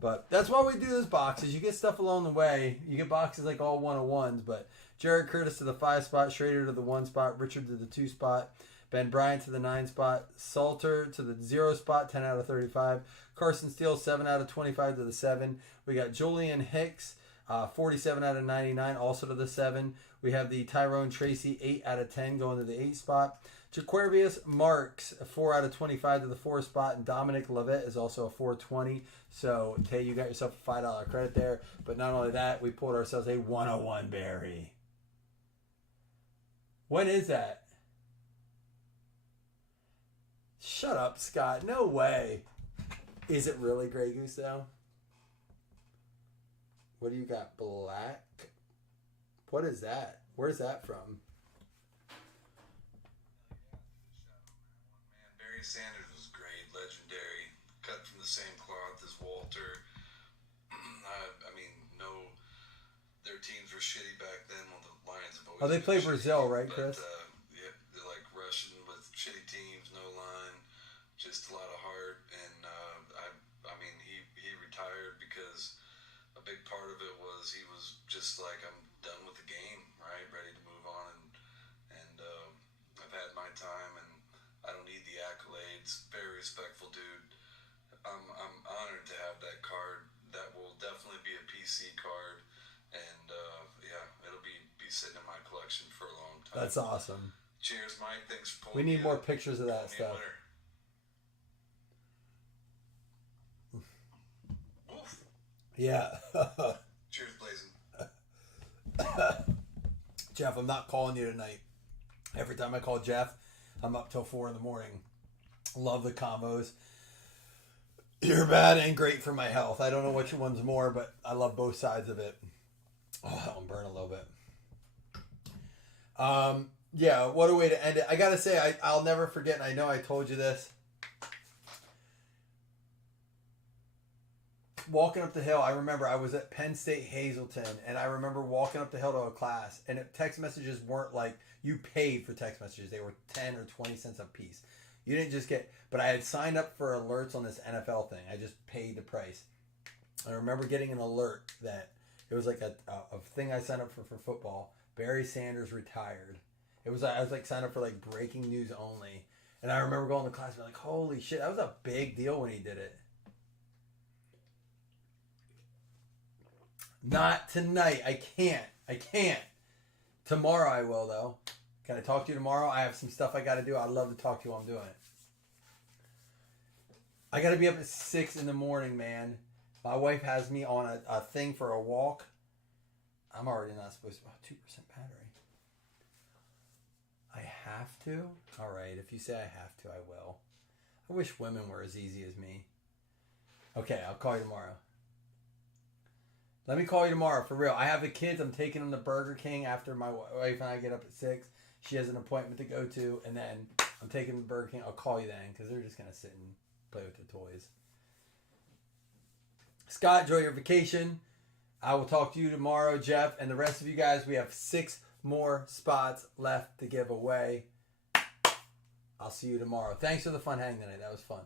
But that's why we do those boxes. You get stuff along the way. You get boxes like all 101s, but Jared Curtis to the 5 spot, Schrader to the 1 spot, Richard to the 2 spot, Ben Bryant to the 9 spot, Salter to the 0 spot, 10 out of 35, Carson Steele, 7 out of 25 to the 7. We got Julian Hicks 47 out of 99, also to the 7. We have the Tyrone Tracy, 8 out of 10, going to the 8 spot. Jaquarius Marks, 4 out of 25 to the 4 spot. And Dominic Levitt is also a 420. So, Tay, you got yourself a $5 credit there. But not only that, we pulled ourselves a 101 Barry. When is that? Shut up, Scott. No way. Is it really Grey Goose, though? What do you got? Black? What is that? Where's that from? Man, Barry Sanders was great, legendary, cut from the same cloth as Walter. I mean, no, their teams were shitty back then. Well, the Lions have always. Oh, they been play shitty, Brazil, right, but, Chris? Yeah, they're like Russian with shitty teams, no line, just a lot of heart. And I mean, he retired because a big part of it was he was just like, I'm done with the game, right? Ready to move on, and I've had my time, and I don't need the accolades. Very respectful dude. I'm honored to have that card. That will definitely be a PC card, and yeah, it'll be sitting in my collection for a long time. That's awesome. Cheers, Mike. Thanks for We pulling. need more pictures of that stuff. Woof. Yeah. Cheers, Blazing. Jeff, I'm not calling you tonight. Every time I call Jeff, I'm up till 4 in the morning. Love the combos. You're bad and great for my health. I don't know which one's more, but I love both sides of it. Oh, that one burned a little bit. Yeah, what a way to end it. I gotta say, I'll never forget, and I know I told you this. Walking up the hill, I remember I was at Penn State Hazleton, and I remember walking up the hill to a class, and text messages weren't like, you paid for text messages. They were 10 or 20 cents a piece. You didn't just get, but I had signed up for alerts on this NFL thing. I just paid the price. I remember getting an alert that it was like a thing I signed up for football. Barry Sanders retired. I was like signed up for like breaking news only. And I remember going to class and being like, holy shit, that was a big deal when he did it. Not tonight. I can't. Tomorrow I will, though. Can I talk to you tomorrow? I have some stuff I got to do. I'd love to talk to you while I'm doing it. I got to be up at 6 in the morning, man. My wife has me on a thing for a walk. I'm already not supposed to. 2% battery. I have to? All right. If you say I have to, I will. I wish women were as easy as me. Okay, I'll call you tomorrow. Let me call you tomorrow, for real. I have the kids. I'm taking them to Burger King after my wife and I get up at 6. She has an appointment to go to, and then I'm taking them to Burger King. I'll call you then, because they're just going to sit and play with the toys. Scott, enjoy your vacation. I will talk to you tomorrow, Jeff, and the rest of you guys. We have 6 more spots left to give away. I'll see you tomorrow. Thanks for the fun hang tonight. That was fun.